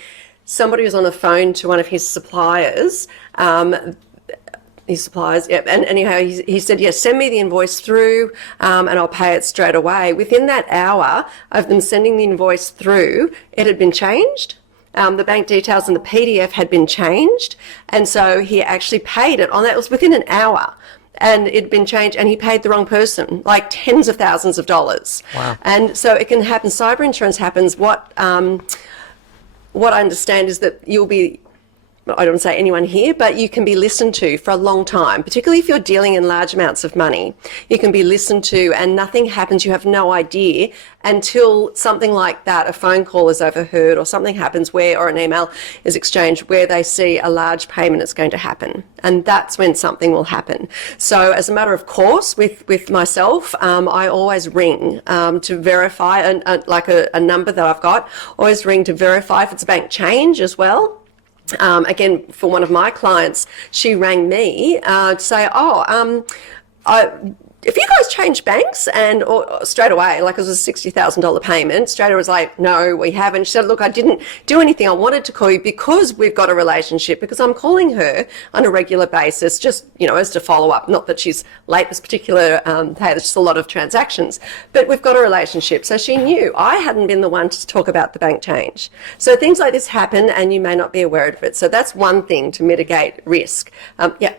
somebody was on the phone to one of his suppliers, and anyhow, he said, yes, send me the invoice through and I'll pay it straight away. Within that hour of them sending the invoice through, it had been changed. The bank details and the PDF had been changed. And so he actually paid it on that. It was within an hour. And it'd been changed, and he paid the wrong person, like tens of thousands of dollars. Wow. And so it can happen. Cyber insurance happens. What I understand is that you'll be, I don't want to say anyone here, but you can be listened to for a long time, particularly if you're dealing in large amounts of money. You can be listened to and nothing happens. You have no idea until something like that, a phone call is overheard or something happens where, or an email is exchanged where they see a large payment is going to happen. And that's when something will happen. So as a matter of course, with myself, I always ring to verify, a number that I've got, always ring to verify if it's a bank change as well. Again, for one of my clients, she rang me to say, if you guys change banks, and or straight away, like it was a $60,000 payment, straight away was like, no, we haven't. She said, look, I didn't do anything. I wanted to call you because we've got a relationship, because I'm calling her on a regular basis, just, as to follow up. Not that she's late this particular day, there's just a lot of transactions, but we've got a relationship. So she knew I hadn't been the one to talk about the bank change. So things like this happen and you may not be aware of it. So that's one thing to mitigate risk. Yeah.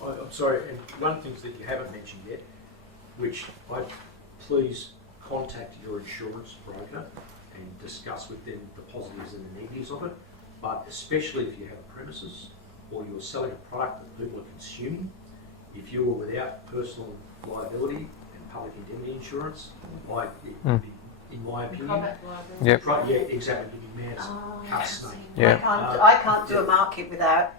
I'm sorry, and one of the things that you haven't mentioned yet, which I'd please contact your insurance broker and discuss with them the positives and the negatives of it, but especially if you have a premises or you're selling a product that people are consuming, if you were without personal liability and public indemnity insurance, in my opinion, Yep. yeah, exactly, you'd be mad as cut snake. Yeah. I can't do a market without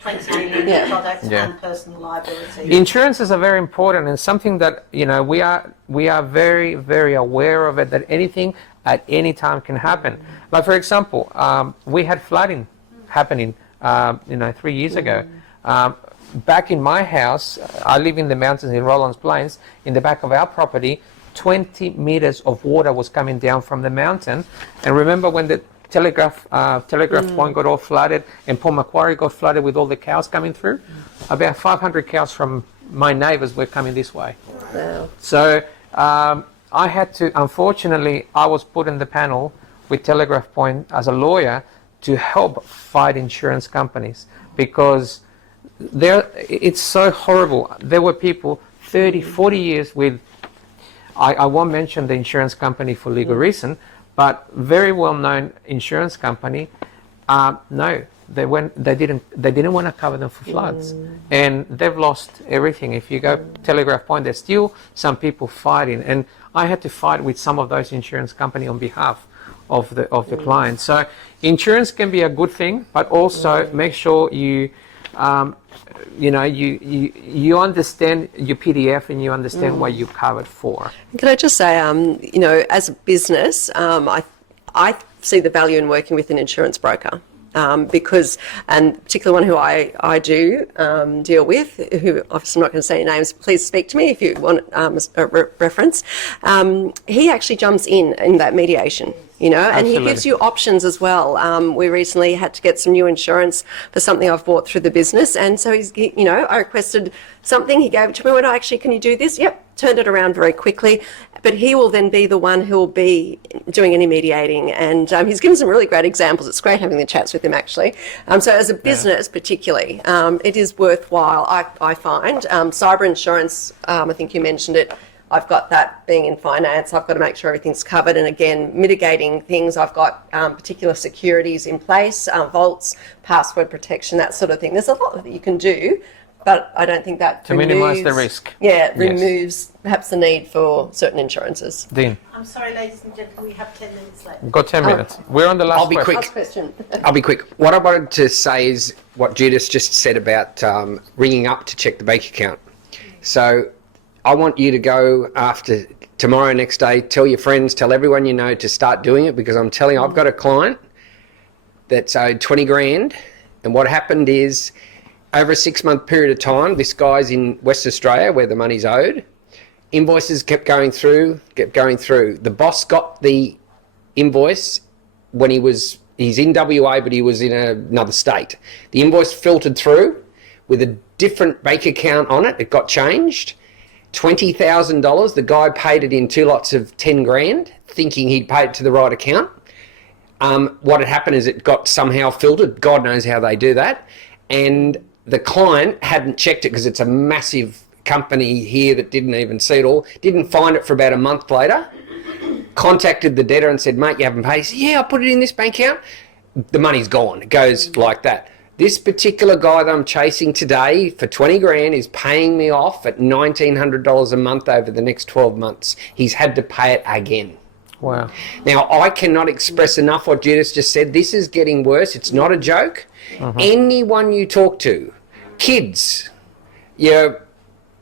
20 million products Yeah. and personal liability. Insurances are very important and something that we are very, very aware of it, that anything at any time can happen. Like for example, we had flooding happening 3 years ago. Back in my house, I live in the mountains in Rollins Plains. In the back of our property, 20 meters of water was coming down from the mountain. And remember when the telegraph point got all flooded and Paul Macquarie got flooded with all the cows coming through? About 500 cows from my neighbours were coming this way. Wow. So I had to, unfortunately, I was put in the panel with Telegraph Point as a lawyer to help fight insurance companies because it's so horrible. There were people 30, 40 years with, I won't mention the insurance company for legal reason, but very well-known insurance company, no, they didn't want to cover them for floods, and they've lost everything. If you go Telegraph Point, there's still some people fighting, and I had to fight with some of those insurance company on behalf of the client. So insurance can be a good thing, but also make sure you you understand your PDF and you understand what you're covered for. Can I just say, as a business, I see the value in working with an insurance broker. Because, and particularly one who I do deal with, who obviously I'm not going to say your names, please speak to me if you want a reference. He actually jumps in that mediation, and Absolutely. he gives you options as well. We recently had to get some new insurance for something I've bought through the business, and so I requested something, he gave it to me, went, oh, actually, can you do this? Yep, turned it around very quickly. But he will then be the one who will be doing any mediating, and he's given some really great examples. It's great having the chats with him, actually. So as a business particularly, it is worthwhile, I find. Cyber insurance, I think you mentioned it, I've got that being in finance. I've got to make sure everything's covered, and again, mitigating things. I've got particular securities in place, vaults, password protection, that sort of thing. There's a lot that you can do, but I don't think that To minimise the risk. Yeah, it removes perhaps the need for certain insurances. Dean, I'm sorry, ladies and gentlemen, we have 10 minutes left. we've got 10 minutes. We're on the last I'll be question. quick. Last question. I'll be quick. What I wanted to say is what Judith just said about ringing up to check the bank account. So I want you to go after tomorrow, next day, tell your friends, tell everyone you know to start doing it, because I'm telling you, I've got a client that's owed 20 grand, and what happened is over a 6-month period of time, this guy's in Western Australia where the money's owed. Invoices kept going through. The boss got the invoice when he's in WA, but he was in another state. The invoice filtered through with a different bank account on it. It got changed. $20,000. The guy paid it in 2 lots of 10 grand, thinking he'd paid it to the right account. What had happened is it got somehow filtered. God knows how they do that. And the client hadn't checked it because it's a massive company here that didn't even see it all. Didn't find it for about a month later. Contacted the debtor and said, mate, you haven't paid. He said, yeah, I put it in this bank account. The money's gone. It goes like that. This particular guy that I'm chasing today for 20 grand is paying me off at $1,900 a month over the next 12 months. He's had to pay it again. Wow. Now, I cannot express enough what Judith just said. This is getting worse. It's not a joke. Anyone you talk to, kids, your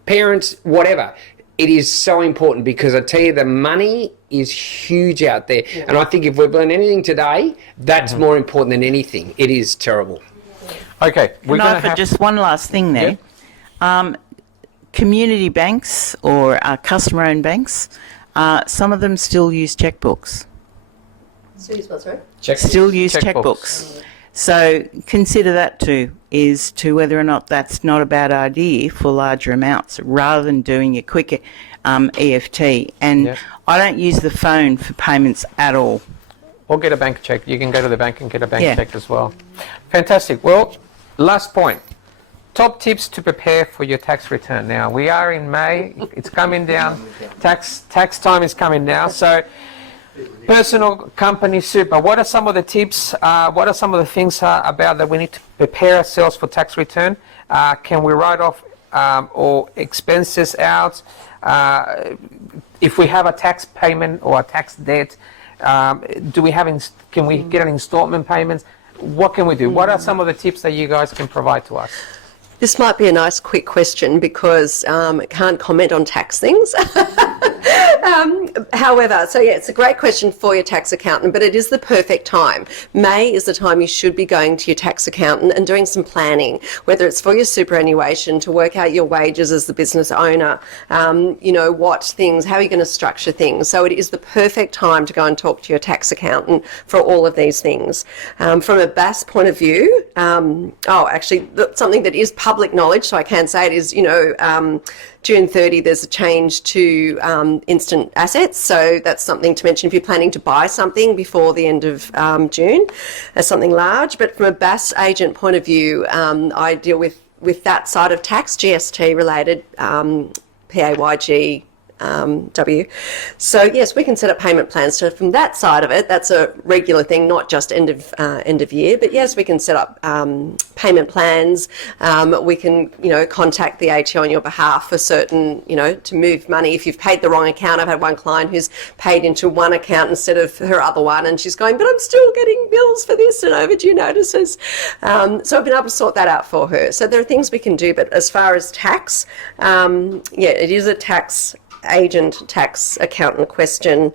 parents, whatever, it is so important, because I tell you, the money is huge out there. And I think if we've learned anything today, that's more important than anything. It is terrible. Okay, we're Can I going to offer have... just one last thing there? Community banks or customer-owned banks, some of them still use checkbooks. Still use checkbooks. So consider that too, is to whether or not that's not a bad idea for larger amounts, rather than doing a quick EFT. And I don't use the phone for payments at all. Or get a bank check. You can go to the bank and get a bank check as well. Fantastic. Well, last point. Top tips to prepare for your tax return. Now, we are in May. It's coming down. Tax time is coming now. So, personal, company, super. What are some of the tips? What are some of the things about that we need to prepare ourselves for tax return? Can we write off or expenses out, if we have a tax payment or a tax debt, do we have can we get an installment payments? What can we do? What are some of the tips that you guys can provide to us? This might be a nice quick question because I can't comment on tax things. However, so yeah, it's a great question for your tax accountant, but it is the perfect time. May is the time you should be going to your tax accountant and doing some planning, whether it's for your superannuation, to work out your wages as the business owner, you know, what things, how are you going to structure things. So it is the perfect time to go and talk to your tax accountant for all of these things. From a BAS point of view, actually, something that is public knowledge, so I can say it is, you know, June 30, there's a change to instant assets. So that's something to mention if you're planning to buy something before the end of June, as something large. But from a BAS agent point of view, I deal with that side of tax, GST related, PAYG, W. So yes, we can set up payment plans. So from that side of it, that's a regular thing, not just end of year. But yes, we can set up payment plans. We can, you know, contact the ATO on your behalf for certain, you know, to move money if you've paid the wrong account. I've had one client who's paid into one account instead of her other one, and she's going, but I'm still getting bills for this and overdue notices. So I've been able to sort that out for her. So there are things we can do. But as far as tax, it is a tax agent, tax accountant question.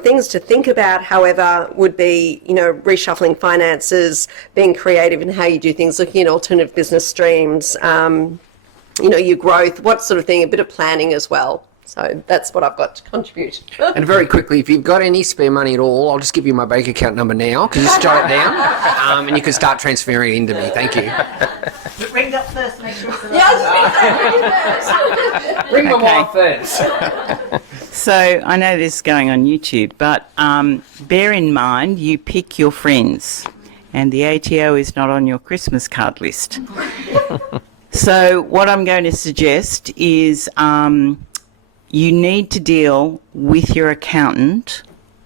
Things to think about, however, would be, you know, reshuffling finances, being creative in how you do things, looking at alternative business streams, you know, your growth, what sort of thing, a bit of planning as well. So that's what I've got to contribute. And very quickly, if you've got any spare money at all, I'll just give you my bank account number now. Can you just jot it down? And you can start transferring it into me. Thank you. Ring up first, make sure it's the right Yes, Ring my wife first. So I know this is going on YouTube, but bear in mind you pick your friends, and the ATO is not on your Christmas card list. So what I'm going to suggest is you need to deal with your accountant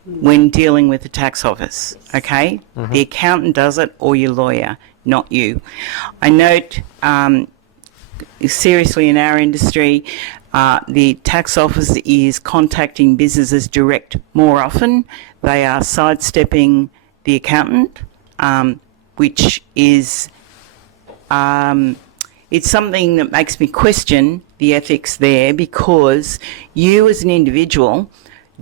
when dealing with the tax office, okay? Mm-hmm. The accountant does it, or your lawyer, not you. I note, seriously, in our industry, the tax office is contacting businesses direct more often. They are sidestepping the accountant, which is... it's something that makes me question the ethics there, because you as an individual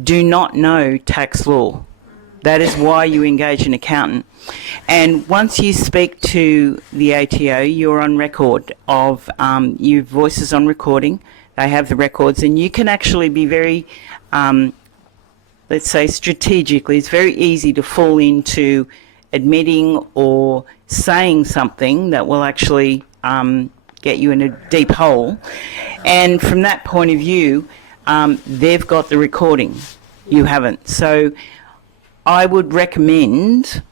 do not know tax law. That is why you engage an accountant. And once you speak to the ATO, you're on record of, your voice is on recording, they have the records, and you can actually be very, let's say strategically, it's very easy to fall into admitting or saying something that will actually get you in a deep hole. And from that point of view, they've got the recording, you haven't. So I would recommend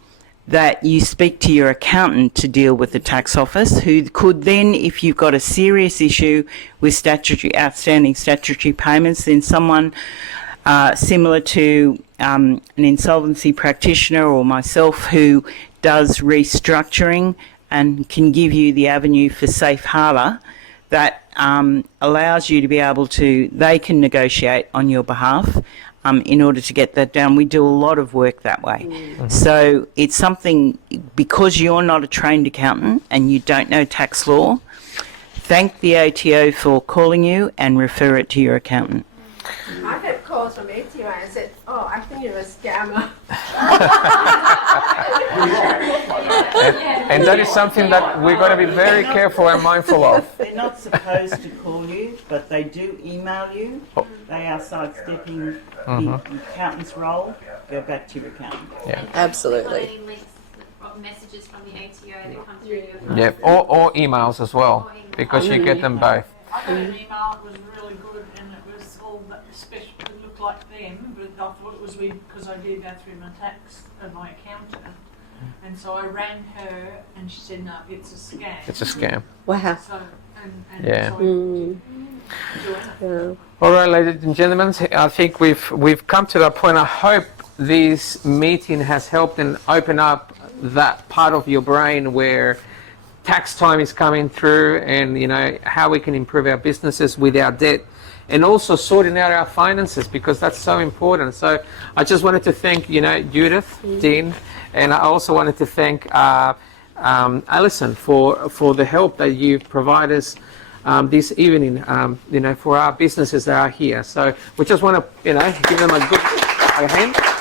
that you speak to your accountant to deal with the tax office, who could then, if you've got a serious issue with outstanding statutory payments, then someone similar to an insolvency practitioner or myself, who does restructuring and can give you the avenue for safe harbour that allows you to be able to, they can negotiate on your behalf in order to get that down. We do a lot of work that way. Mm-hmm. So it's something, because you're not a trained accountant and you don't know tax law, thank the ATO for calling you and refer it to your accountant. I had calls from ATO and said, oh, I think you're a scammer. And that is something that we're going to be very careful and mindful of. They're not supposed to call you, but they do email you. They are sidestepping the accountant's role. Go back to your accountant. Yeah. Absolutely. Any links, messages from the ATO that come through your phone. Yeah, or emails as well, because you get them both. I got an email, it was really good, and it was all that special, it looked like them, but I thought it was weird because I did go through my tax of my accountant, and so I rang her, and she said, no, it's a scam. It's a scam. Wow. So, and Yeah. so I doing it. All right, ladies and gentlemen, I think we've come to that point. I hope this meeting has helped and open up that part of your brain where tax time is coming through, and how we can improve our businesses with our debt, and also sorting out our finances, because that's so important. So I just wanted to thank Judith, Dean, and I also wanted to thank Alyson for the help that you've provided us this evening, for our businesses that are here. So we just want to give them a hand.